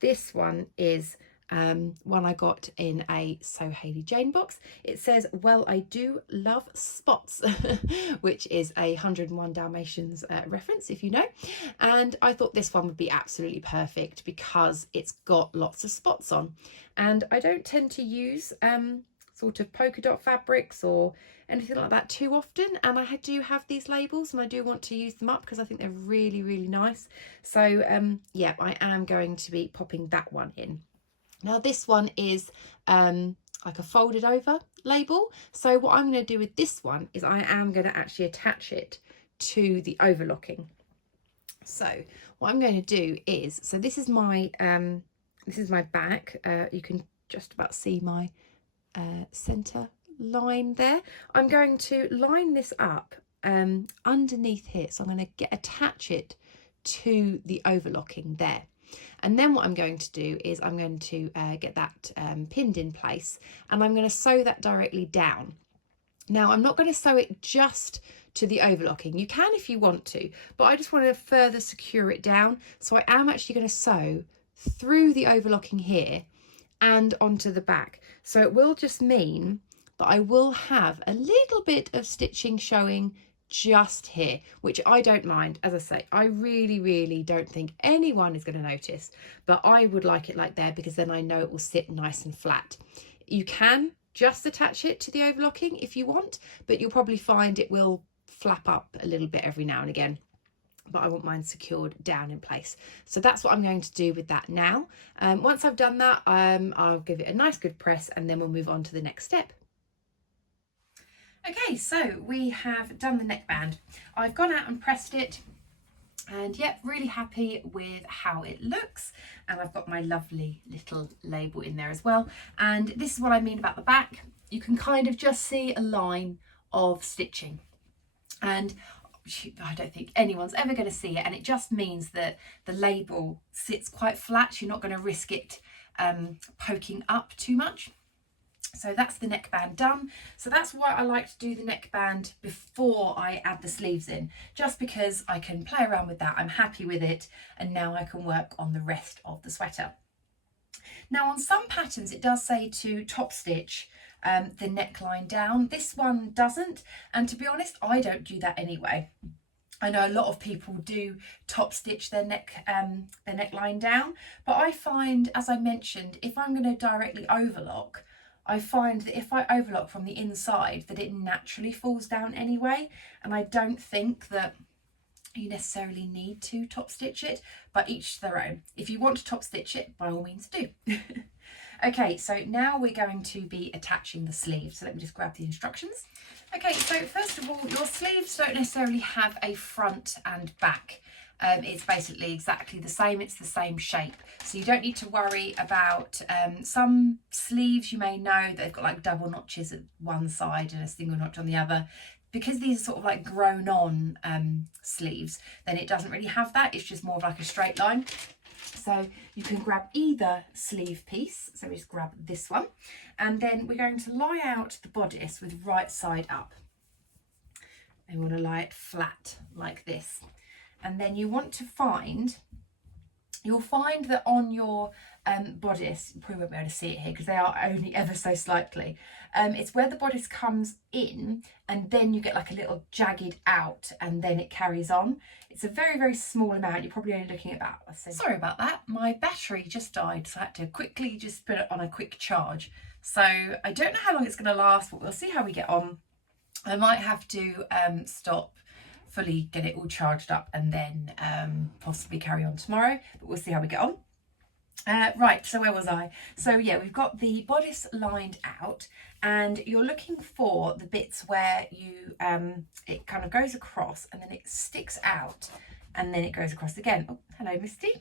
This one is one I got in a So Hayley Jane box. It says, "Well, I do love spots," which is a 101 Dalmatians reference, if you know. And I thought this one would be absolutely perfect because it's got lots of spots on. And I don't tend to use sort of polka dot fabrics or anything like that too often, and I do have these labels and I do want to use them up because I think they're really, really nice. So yeah, I am going to be popping that one in. Now this one is like a folded over label. So what I'm going to do with this one is I am going to actually attach it to the overlocking. So what I'm going to do is, so this is my back. You can just about see my center line there. I'm going to line this up underneath here. So I'm going to attach it to the overlocking there. And then what I'm going to do is I'm going to get that pinned in place, and I'm going to sew that directly down. Now, I'm not going to sew it just to the overlocking. You can if you want to, but I just want to further secure it down. So I am actually going to sew through the overlocking here and onto the back. So it will just mean that I will have a little bit of stitching showing just here, which I don't mind. As I say, I really don't think anyone is going to notice, but I would like it like there because then I know it will sit nice and flat. You can just attach it to the overlocking if you want, but you'll probably find it will flap up a little bit every now and again, but I want mine secured down in place. So that's what I'm going to do with that now. Once I've done that, I'll give it a nice good press, and then we'll move on to the next step. Okay, so we have done the neckband. I've gone out and pressed it, and yep, really happy with how it looks. And I've got my lovely little label in there as well. And this is what I mean about the back. You can kind of just see a line of stitching, and I don't think anyone's ever going to see it, and it just means that the label sits quite flat. You're not going to risk it poking up too much. So that's the neckband done. So that's why I like to do the neckband before I add the sleeves in, just because I can play around with that. I'm happy with it, and now I can work on the rest of the sweater. Now on some patterns it does say to top stitch the neckline down. This one doesn't, and to be honest, I don't do that anyway. I know a lot of people do top stitch their neckline down, but I find, as I mentioned, if I'm going to directly overlock, I find that if I overlock from the inside, that it naturally falls down anyway, and I don't think that you necessarily need to top stitch it, but each to their own. If you want to top stitch it, by all means do. Okay, so now we're going to be attaching the sleeve. So let me just grab the instructions. Okay, so first of all, your sleeves don't necessarily have a front and back. It's basically exactly the same, it's the same shape, so you don't need to worry about some sleeves. You may know they've got like double notches at one side and a single notch on the other. Because these are sort of like grown on sleeves, then it doesn't really have that, it's just more of like a straight line. So you can grab either sleeve piece, so we just grab this one, and then we're going to lie out the bodice with right side up, and we want to lie it flat like this. And then you want to find, you'll find that on your bodice, you probably won't be able to see it here because they are only ever so slightly, it's where the bodice comes in and then you get like a little jagged out and then it carries on. It's a very small amount. You're probably only looking at about, sorry about that, my battery just died, so I had to quickly just put it on a quick charge. So I don't know how long it's going to last, but we'll see how we get on. I might have to stop, fully get it all charged up, and then possibly carry on tomorrow, but we'll see how we get on. Right, so where was I? So yeah, we've got the bodice lined out, and you're looking for the bits where you it kind of goes across and then it sticks out and then it goes across again. Oh, hello Misty.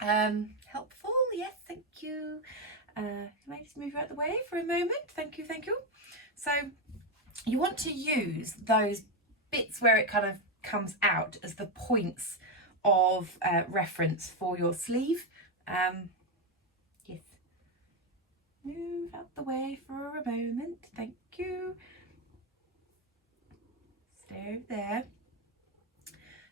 Helpful, yes, thank you. Can I just move out the way for a moment? Thank you. So you want to use those bits where it kind of comes out as the points of reference for your sleeve. Yes, move out the way for a moment, thank you. Stay over there.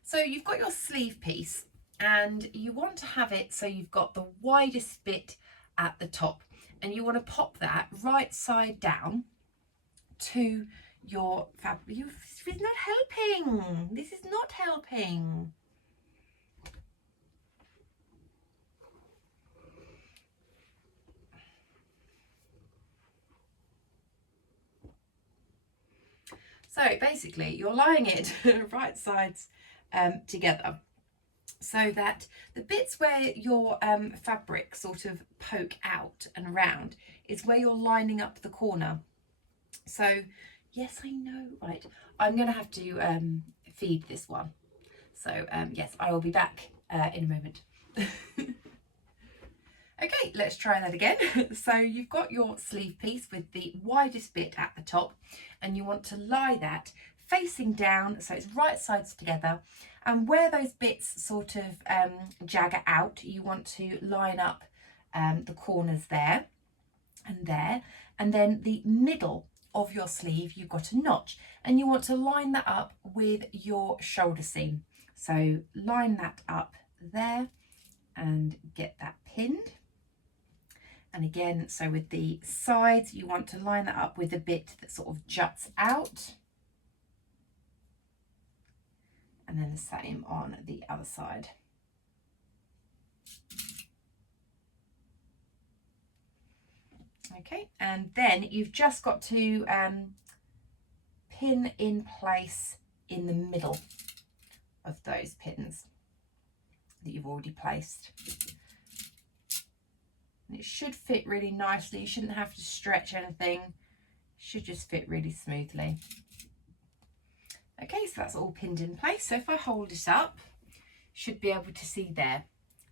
So you've got your sleeve piece and you want to have it so you've got the widest bit at the top, and you want to pop that right side down to your fabric. This is not helping. This is not helping. So basically you're lying it right sides together, so that the bits where your fabric sort of poke out and around is where you're lining up the corner. So yes, I know, right, I'm going to have to feed this one. So yes, I will be back in a moment. Okay, let's try that again. So you've got your sleeve piece with the widest bit at the top, and you want to lie that facing down so it's right sides together, and where those bits sort of jagger out, you want to line up the corners there, and then the middle of your sleeve you've got a notch, and you want to line that up with your shoulder seam. So line that up there and get that pinned. And again, so with the sides, you want to line that up with a bit that sort of juts out. And then the same on the other side. Okay, and then you've just got to pin in place in the middle of those pins that you've already placed. And it should fit really nicely. You shouldn't have to stretch anything. It should just fit really smoothly. Okay, so that's all pinned in place. So if I hold it up, you should be able to see there.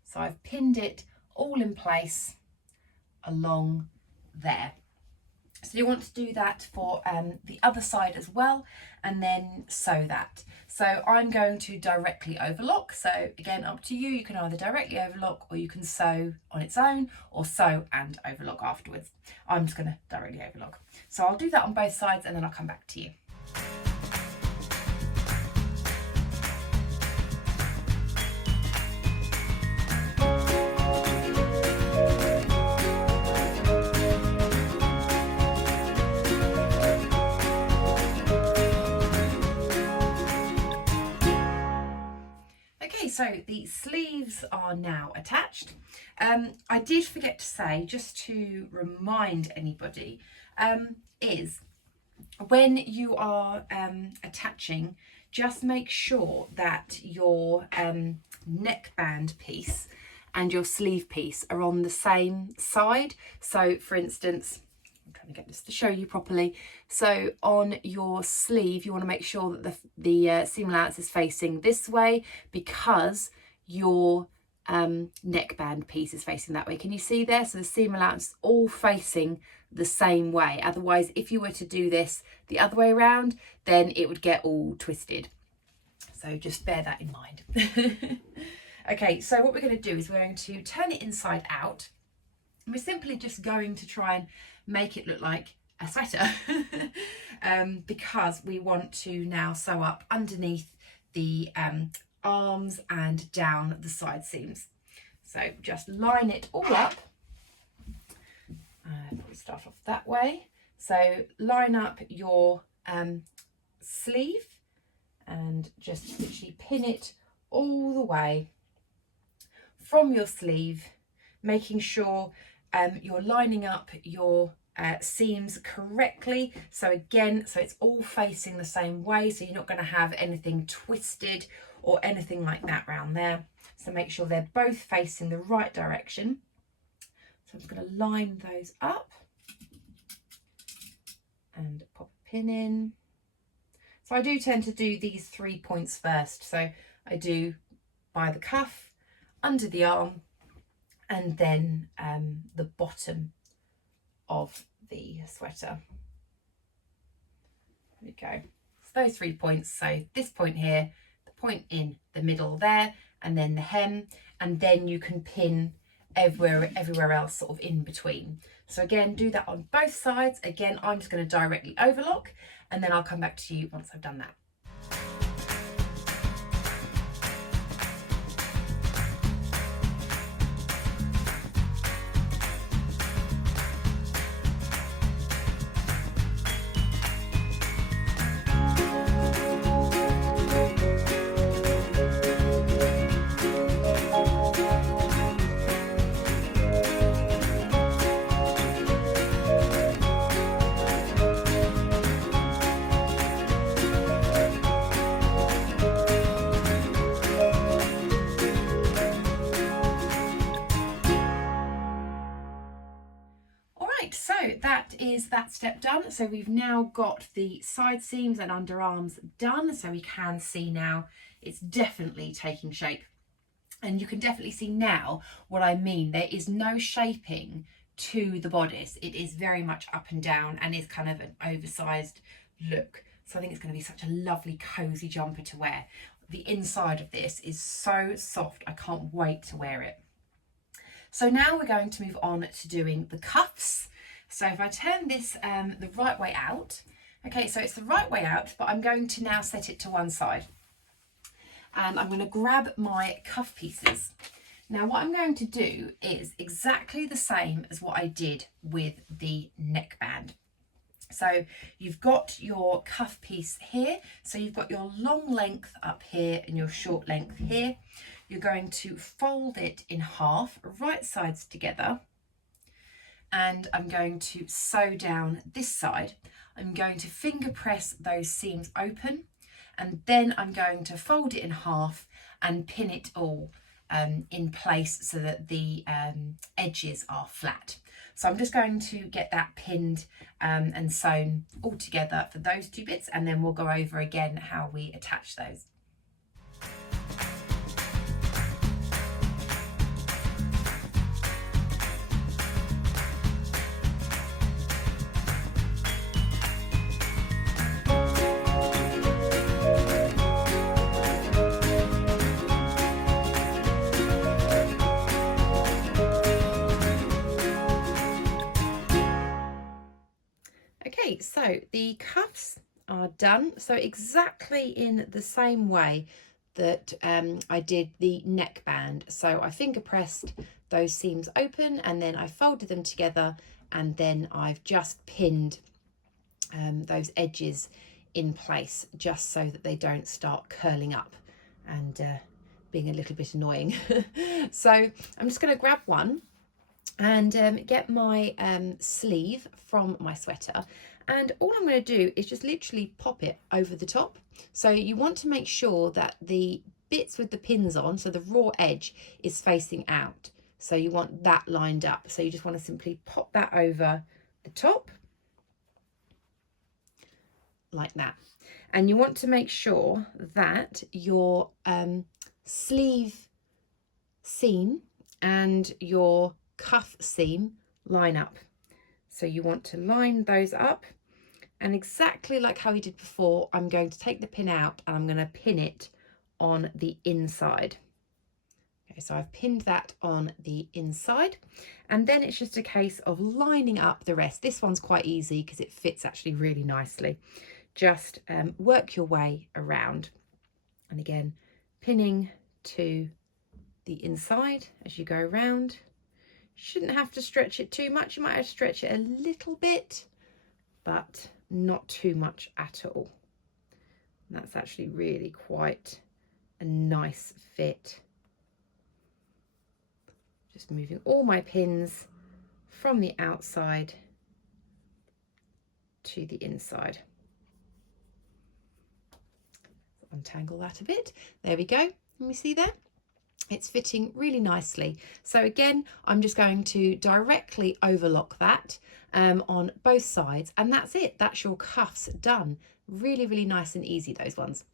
So I've pinned it all in place along there. So you want to do that for the other side as well, and then sew that. So I'm going to directly overlock. So again, up to you. You can either directly overlock, or you can sew on its own, or sew and overlock afterwards. I'm just going to directly overlock. So I'll do that on both sides, and then I'll come back to you. So the sleeves are now attached. I did forget to say, just to remind anybody, is when you are attaching, just make sure that your neckband piece and your sleeve piece are on the same side. So for instance, I'm trying to get this to show you properly. So on your sleeve, you want to make sure that the seam allowance is facing this way, because your neckband piece is facing that way. Can you see there? So the seam allowance is all facing the same way. Otherwise, if you were to do this the other way around, then it would get all twisted. So just bear that in mind. Okay, so what we're going to do is we're going to turn it inside out. And we're simply just going to try and make it look like a sweater because we want to now sew up underneath the arms and down the side seams. So just line it all up. Probably start off that way. So line up your sleeve and just literally pin it all the way from your sleeve, making sure you're lining up your seams correctly. So again, so it's all facing the same way, so you're not going to have anything twisted or anything like that around there. So make sure they're both facing the right direction. So I'm just going to line those up and pop a pin in. So I do tend to do these 3 points first. So I do by the cuff, under the arm, and then the bottom of the sweater. There we go. So those 3 points. So this point here, the point in the middle there, and then the hem, and then you can pin everywhere else sort of in between. So again, do that on both sides. Again, I'm just going to directly overlock, and then I'll come back to you once I've done that. that is that step done. So we've now got the side seams and underarms done. So we can see now it's definitely taking shape. And you can definitely see now what I mean. There is no shaping to the bodice. It is very much up and down and is kind of an oversized look. So I think it's going to be such a lovely cozy jumper to wear. The inside of this is so soft. I can't wait to wear it. So now we're going to move on to doing the cuffs. So if I turn this the right way out, okay, so it's the right way out, but I'm going to now set it to one side. And I'm going to grab my cuff pieces. Now what I'm going to do is exactly the same as what I did with the neckband. So you've got your cuff piece here. So you've got your long length up here and your short length here. You're going to fold it in half, right sides together. And I'm going to sew down this side. I'm going to finger press those seams open. And then I'm going to fold it in half and pin it all in place so that the edges are flat. So I'm just going to get that pinned and sewn all together for those two bits, and then we'll go over again how we attach those. Okay, so the cuffs are done. So exactly in the same way that I did the neckband. So I finger pressed those seams open and then I folded them together, and then I've just pinned those edges in place just so that they don't start curling up and being a little bit annoying. So I'm just going to grab one and get my sleeve from my sweater, and all I'm going to do is just literally pop it over the top. So you want to make sure that the bits with the pins on, so the raw edge, is facing out. So you want that lined up. So you just want to simply pop that over the top like that. And you want to make sure that your sleeve seam and your cuff seam line up. So you want to line those up, and exactly like how we did before, I'm going to take the pin out and I'm going to pin it on the inside. Okay, so I've pinned that on the inside, and then it's just a case of lining up the rest. This one's quite easy because it fits actually really nicely. Just work your way around, and again, pinning to the inside as you go around. Shouldn't have to stretch it too much. You might have to stretch it a little bit, but not too much at all. And that's actually really quite a nice fit. Just moving all my pins from the outside to the inside. Untangle that a bit. There we go. Can we see there? It's fitting really nicely. So again, I'm just going to directly overlock that on both sides, and that's it. That's your cuffs done. Really, really nice and easy, those ones.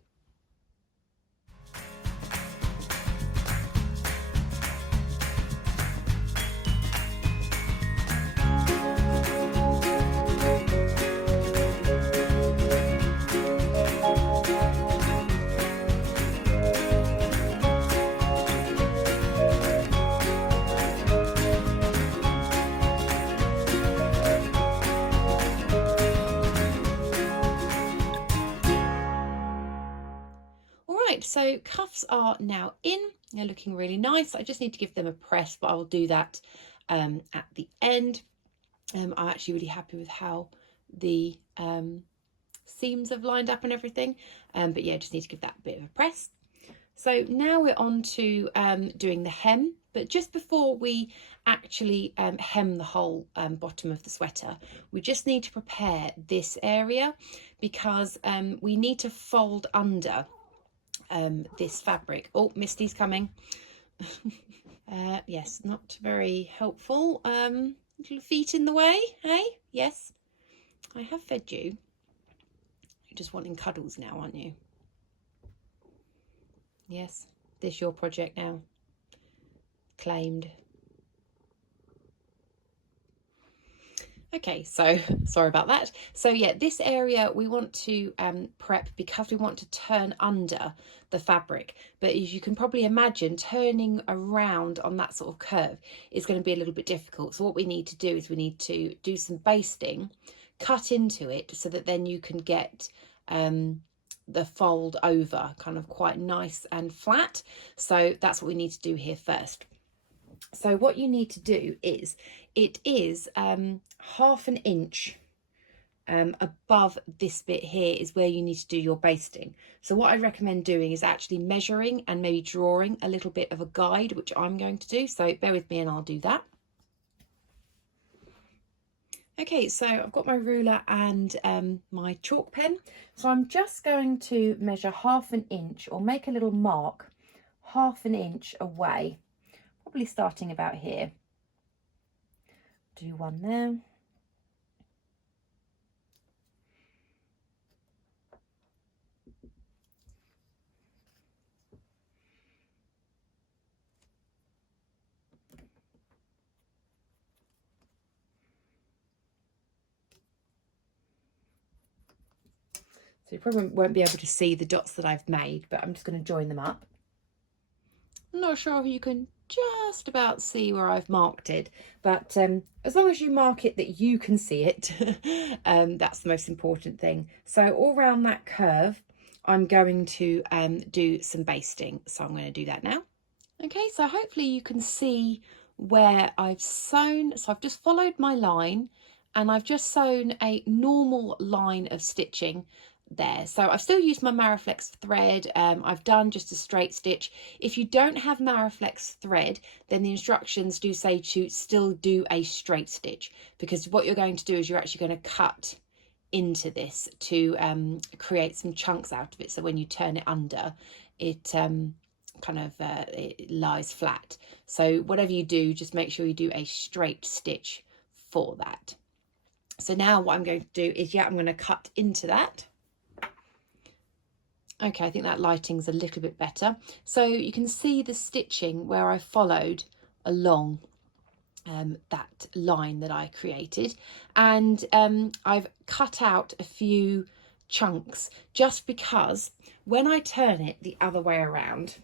So cuffs are now in. They're looking really nice. I just need to give them a press, but I'll do that at the end. I'm actually really happy with how the seams have lined up and everything, but yeah, just need to give that a bit of a press. So now we're on to doing the hem, but just before we actually hem the whole bottom of the sweater, we just need to prepare this area, because we need to fold under this fabric. Oh, Misty's coming. Yes, not very helpful. Little feet in the way, hey? Yes, I have fed you. You're just wanting cuddles now, aren't you? Yes, this your project now. Claimed. Okay, so sorry about that. So yeah, this area we want to prep because we want to turn under the fabric. But as you can probably imagine, turning around on that sort of curve is going to be a little bit difficult. So what we need to do is we need to do some basting, cut into it so that then you can get the fold over kind of quite nice and flat. So that's what we need to do here first. So what you need to do is, it is 1/2 inch above this bit here is where you need to do your basting. So what I recommend doing is actually measuring and maybe drawing a little bit of a guide, which I'm going to do. So bear with me and I'll do that. Okay, so I've got my ruler and my chalk pen. So I'm just going to measure 1/2 inch, or make a little mark 1/2 inch away. Probably starting about here. Do one there. So you probably won't be able to see the dots that I've made, but I'm just going to join them up. I'm not sure if you can just about see where I've marked it, but as long as you mark it that you can see it, that's the most important thing. So all around that curve, I'm going to do some basting. So I'm going to do that now. Okay, so hopefully you can see where I've sewn. So I've just followed my line and I've just sewn a normal line of stitching there. So I've still used my Mariflex thread. I've done just a straight stitch. If you don't have Mariflex thread, then the instructions do say to still do a straight stitch, because what you're going to do is you're actually going to cut into this to create some chunks out of it. So when you turn it under, it it lies flat. So whatever you do, just make sure you do a straight stitch for that. So now what I'm going to do is, I'm going to cut into that. Okay, I think that lighting's a little bit better. So you can see the stitching where I followed along that line that I created, and I've cut out a few chunks just because when I turn it the other way around,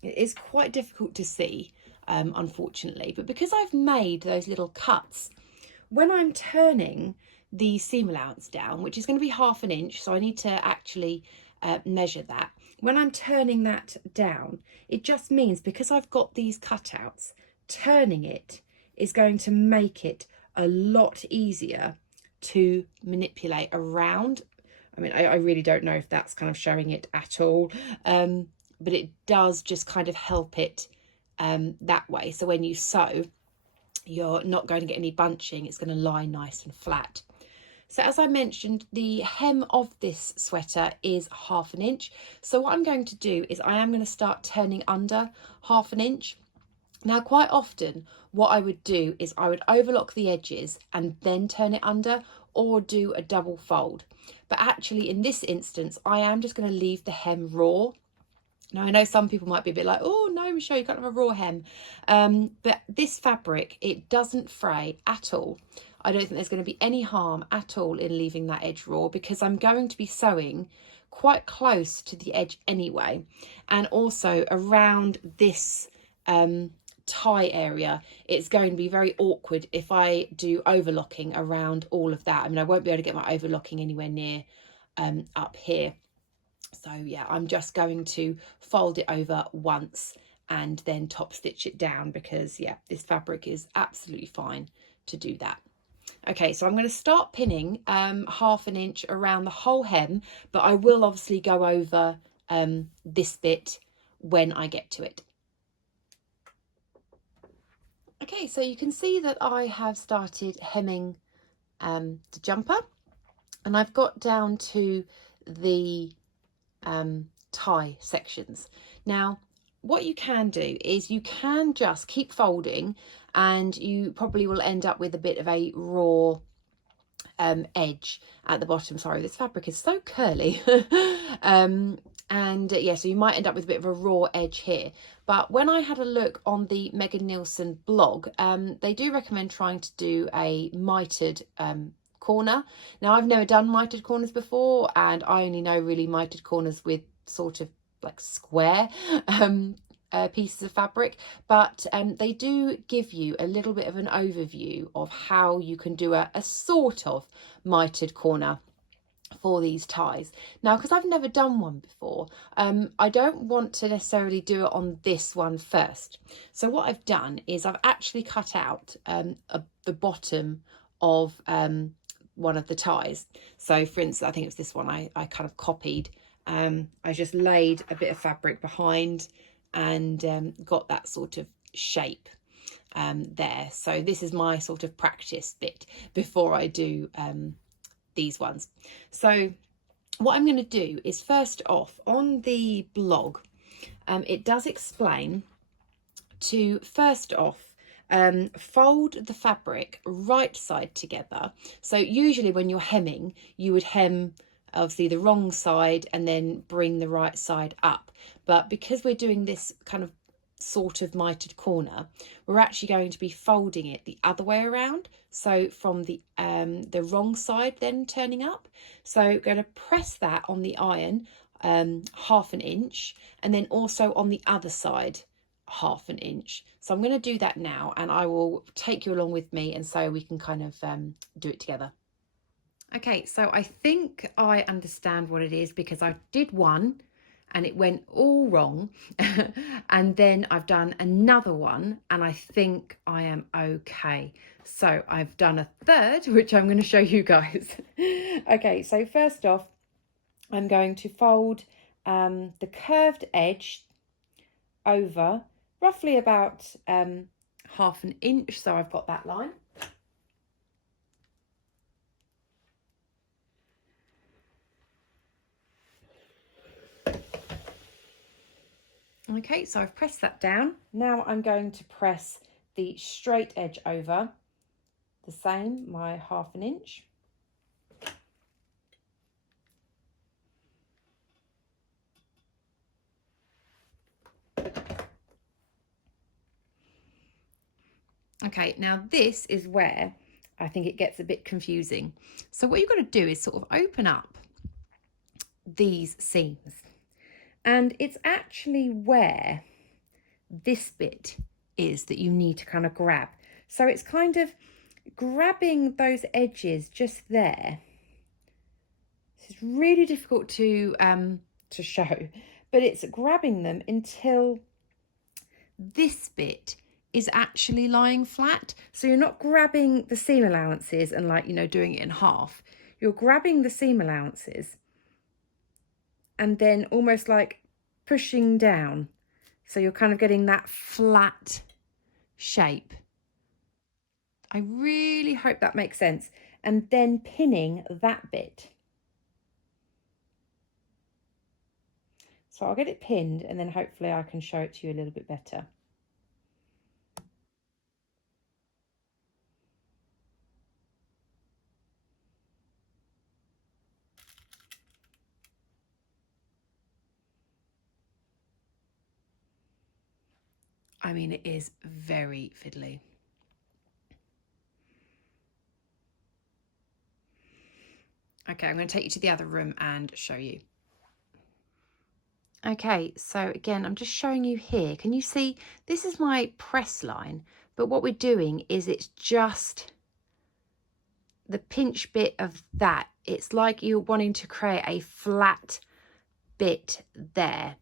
it is quite difficult to see, unfortunately, but because I've made those little cuts, when I'm turning the seam allowance down, which is going to be 1/2 inch, so I need to actually measure that. When I'm turning that down, it just means because I've got these cutouts, turning it is going to make it a lot easier to manipulate around. I mean, I really don't know if that's kind of showing it at all, but it does just kind of help it that way. So when you sew, you're not going to get any bunching. It's going to lie nice and flat. So as I mentioned, the hem of this sweater is 1/2 inch. So what I'm going to do is I am going to start turning under 1/2 inch. Now, quite often what I would do is I would overlock the edges and then turn it under, or do a double fold. But actually in this instance, I am just going to leave the hem raw. Now, I know some people might be a bit like, oh no, Michelle, you can't have a raw hem. But this fabric, it doesn't fray at all. I don't think there's going to be any harm at all in leaving that edge raw, because I'm going to be sewing quite close to the edge anyway. And also around this tie area, it's going to be very awkward if I do overlocking around all of that. I mean, I won't be able to get my overlocking anywhere near up here. So yeah, I'm just going to fold it over once and then top stitch it down, because yeah, this fabric is absolutely fine to do that. Okay, so I'm going to start pinning 1/2 inch around the whole hem, but I will obviously go over this bit when I get to it. Okay, so you can see that I have started hemming the jumper, and I've got down to the tie sections. Now, what you can do is you can just keep folding, and you probably will end up with a bit of a raw edge at the bottom. Sorry, this fabric is so curly. Yeah, so you might end up with a bit of a raw edge here. But when I had a look on the Megan Nielsen blog, they do recommend trying to do a mitered corner. Now, I've never done mitered corners before, and I only know really mitered corners with sort of like square pieces of fabric, but they do give you a little bit of an overview of how you can do a sort of mitered corner for these ties. Now, because I've never done one before, I don't want to necessarily do it on this one first. So what I've done is I've actually cut out the bottom of one of the ties. So for instance, I think it was this one I kind of copied. I just laid a bit of fabric behind and got that sort of shape there. So this is my sort of practice bit before I do these ones. So what I'm going to do is, first off, on the blog, it does explain to first off fold the fabric right side together. So usually when you're hemming, you would hem obviously the wrong side and then bring the right side up. But because we're doing this kind of sort of mitered corner, we're actually going to be folding it the other way around. So from the wrong side then turning up. So going to press that on the iron 1/2 inch, and then also on the other side 1/2 inch. So I'm going to do that now, and I will take you along with me, and so we can kind of do it together. Okay, so I think I understand what it is, because I did one and it went all wrong. And then I've done another one and I think I am okay. So I've done a third, which I'm going to show you guys. Okay, so first off, I'm going to fold the curved edge over roughly about 1/2 inch. So I've got that line. Okay, so I've pressed that down. Now I'm going to press the straight edge over, the same, my 1/2 inch. Okay, now this is where I think it gets a bit confusing. So what you've got to do is sort of open up these seams. And it's actually where this bit is that you need to kind of grab. So it's kind of grabbing those edges just there. This is really difficult to show, but it's grabbing them until this bit is actually lying flat. So you're not grabbing the seam allowances and, like, you know, doing it in half. You're grabbing the seam allowances and then almost like pushing down. So you're kind of getting that flat shape. I really hope that makes sense. And then pinning that bit. So I'll get it pinned and then hopefully I can show it to you a little bit better. I mean, it is very fiddly. Okay, I'm going to take you to the other room and show you. Okay, so again, I'm just showing you here. Can you see, this is my press line, but what we're doing is it's just the pinch bit of that. It's like you're wanting to create a flat bit there.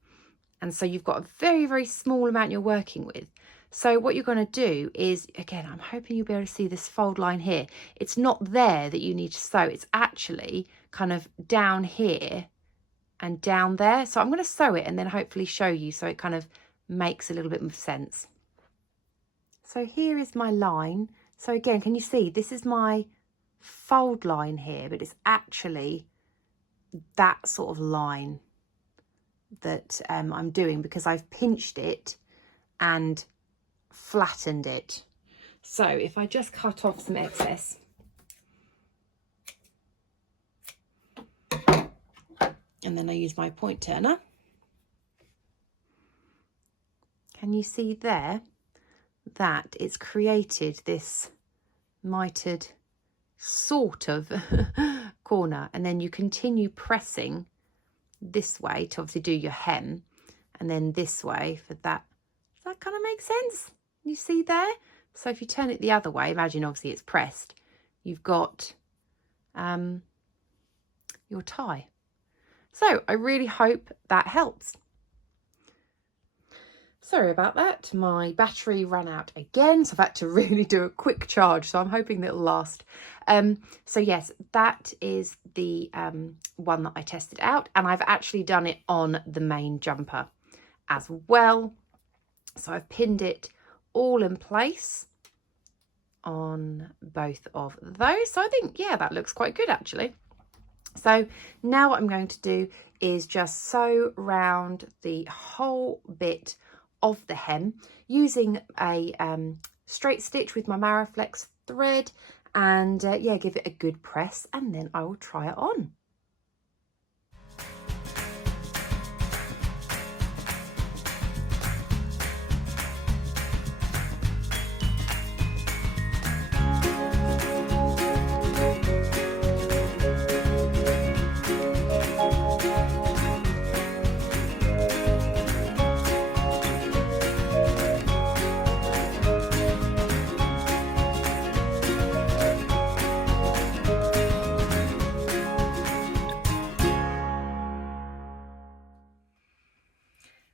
And so you've got a very, very small amount you're working with. So what you're going to do is, again, I'm hoping you'll be able to see this fold line here. It's not there that you need to sew. It's actually kind of down here and down there. So I'm going to sew it and then hopefully show you so it kind of makes a little bit of sense. So here is my line. So again, can you see this is my fold line here, but it's actually that sort of line that I'm doing, because I've pinched it and flattened it. So if I just cut off some excess, and then I use my point turner, can you see there that it's created this mitered sort of corner, and then you continue pressing this way to obviously do your hem, and then this way for that. Does that kind of make sense? You see there? So if you turn it the other way, imagine obviously it's pressed, you've got your tie. So I really hope that helps. Sorry about that, my battery ran out again, so I've had to really do a quick charge, so I'm hoping that it'll last. So yes, that is the one that I tested out, and I've actually done it on the main jumper as well. So I've pinned it all in place on both of those. So I think, yeah, that looks quite good actually. So now what I'm going to do is just sew round the whole bit of the hem using a straight stitch with my Mariflex thread, and yeah, give it a good press, and then I will try it on.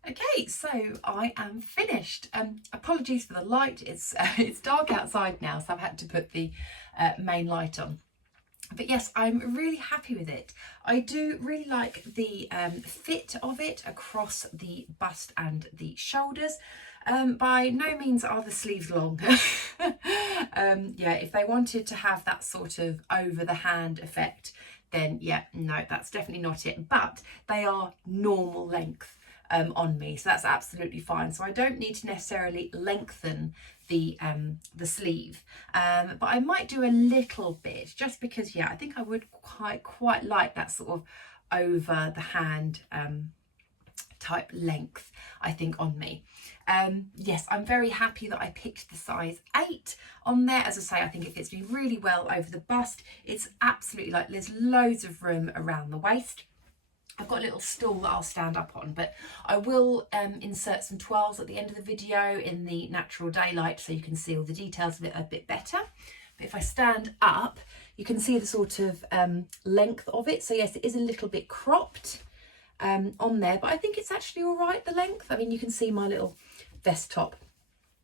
Okay, so I am finished. Apologies for the light, it's dark outside now, so I've had to put the main light on. But yes, I'm really happy with it. I do really like the fit of it across the bust and the shoulders. By no means are the sleeves long. Yeah, if they wanted to have that sort of over the hand effect, then yeah, no, that's definitely not it. But they are normal length on me, so that's absolutely fine. So I don't need to necessarily lengthen the sleeve, but I might do a little bit, just because yeah, I think I would quite like that sort of over the hand type length, I think, on me. Yes, I'm very happy that I picked the size 8 on there. As I say, I think it fits me really well over the bust. It's absolutely, like, there's loads of room around the waist. I've got a little stool that I'll stand up on, but I will insert some twirls at the end of the video in the natural daylight so you can see all the details of it a bit better. But if I stand up, you can see the sort of length of it. So yes, it is a little bit cropped on there, but I think it's actually all right, the length. I mean, you can see my little vest top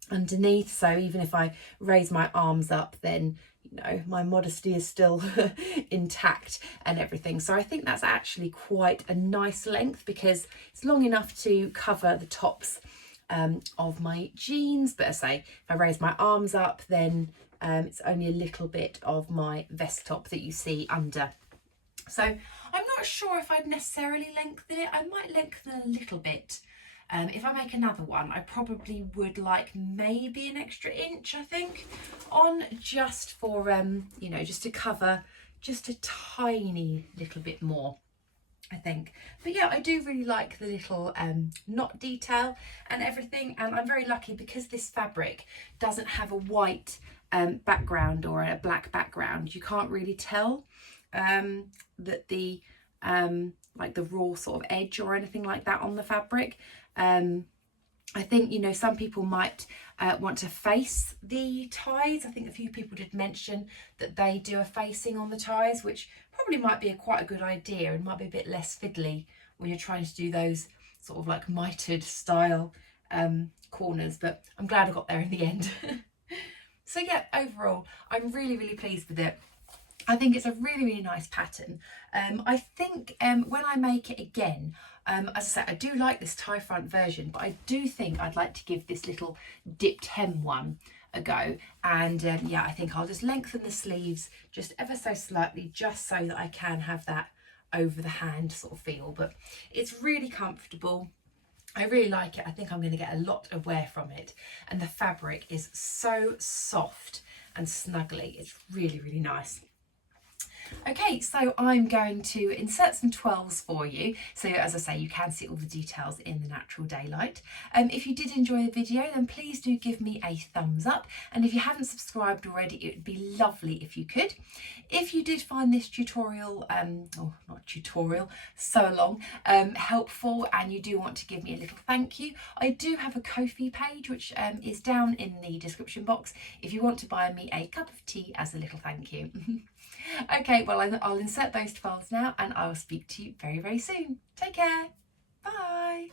underneath, so even if I raise my arms up, then you know my modesty is still intact and everything. So I think that's actually quite a nice length, because it's long enough to cover the tops of my jeans, but as I say, if I raise my arms up, then it's only a little bit of my vest top that you see under. So I'm not sure if I'd necessarily lengthen it. I might lengthen a little bit. If I make another one, I probably would like maybe an extra inch, I think, on, just for, you know, just to cover just a tiny little bit more, I think. But yeah, I do really like the little knot detail and everything, and I'm very lucky because this fabric doesn't have a white background or a black background. You can't really tell that the like the raw sort of edge or anything like that on the fabric. I think, you know, some people might want to face the ties. I think a few people did mention that they do a facing on the ties, which probably might be quite a good idea and might be a bit less fiddly when you're trying to do those sort of like mitered style corners, but I'm glad I got there in the end. So yeah, overall, I'm really pleased with it. I think it's a really nice pattern. I think when I make it again, as I said, I do like this tie front version, but I do think I'd like to give this little dipped hem one a go. And yeah, I think I'll just lengthen the sleeves just ever so slightly, just so that I can have that over the hand sort of feel, but it's really comfortable. I really like it. I think I'm going to get a lot of wear from it, and the fabric is so soft and snuggly. It's really, really nice. Okay, so I'm going to insert some 12s for you. So as I say, you can see all the details in the natural daylight. If you did enjoy the video, then please do give me a thumbs up. And if you haven't subscribed already, it would be lovely if you could. If you did find this tutorial, sew along, helpful, and you do want to give me a little thank you, I do have a Ko-fi page, which is down in the description box if you want to buy me a cup of tea as a little thank you. Okay, well, I'll insert those 12s now, and I'll speak to you very, very soon. Take care. Bye.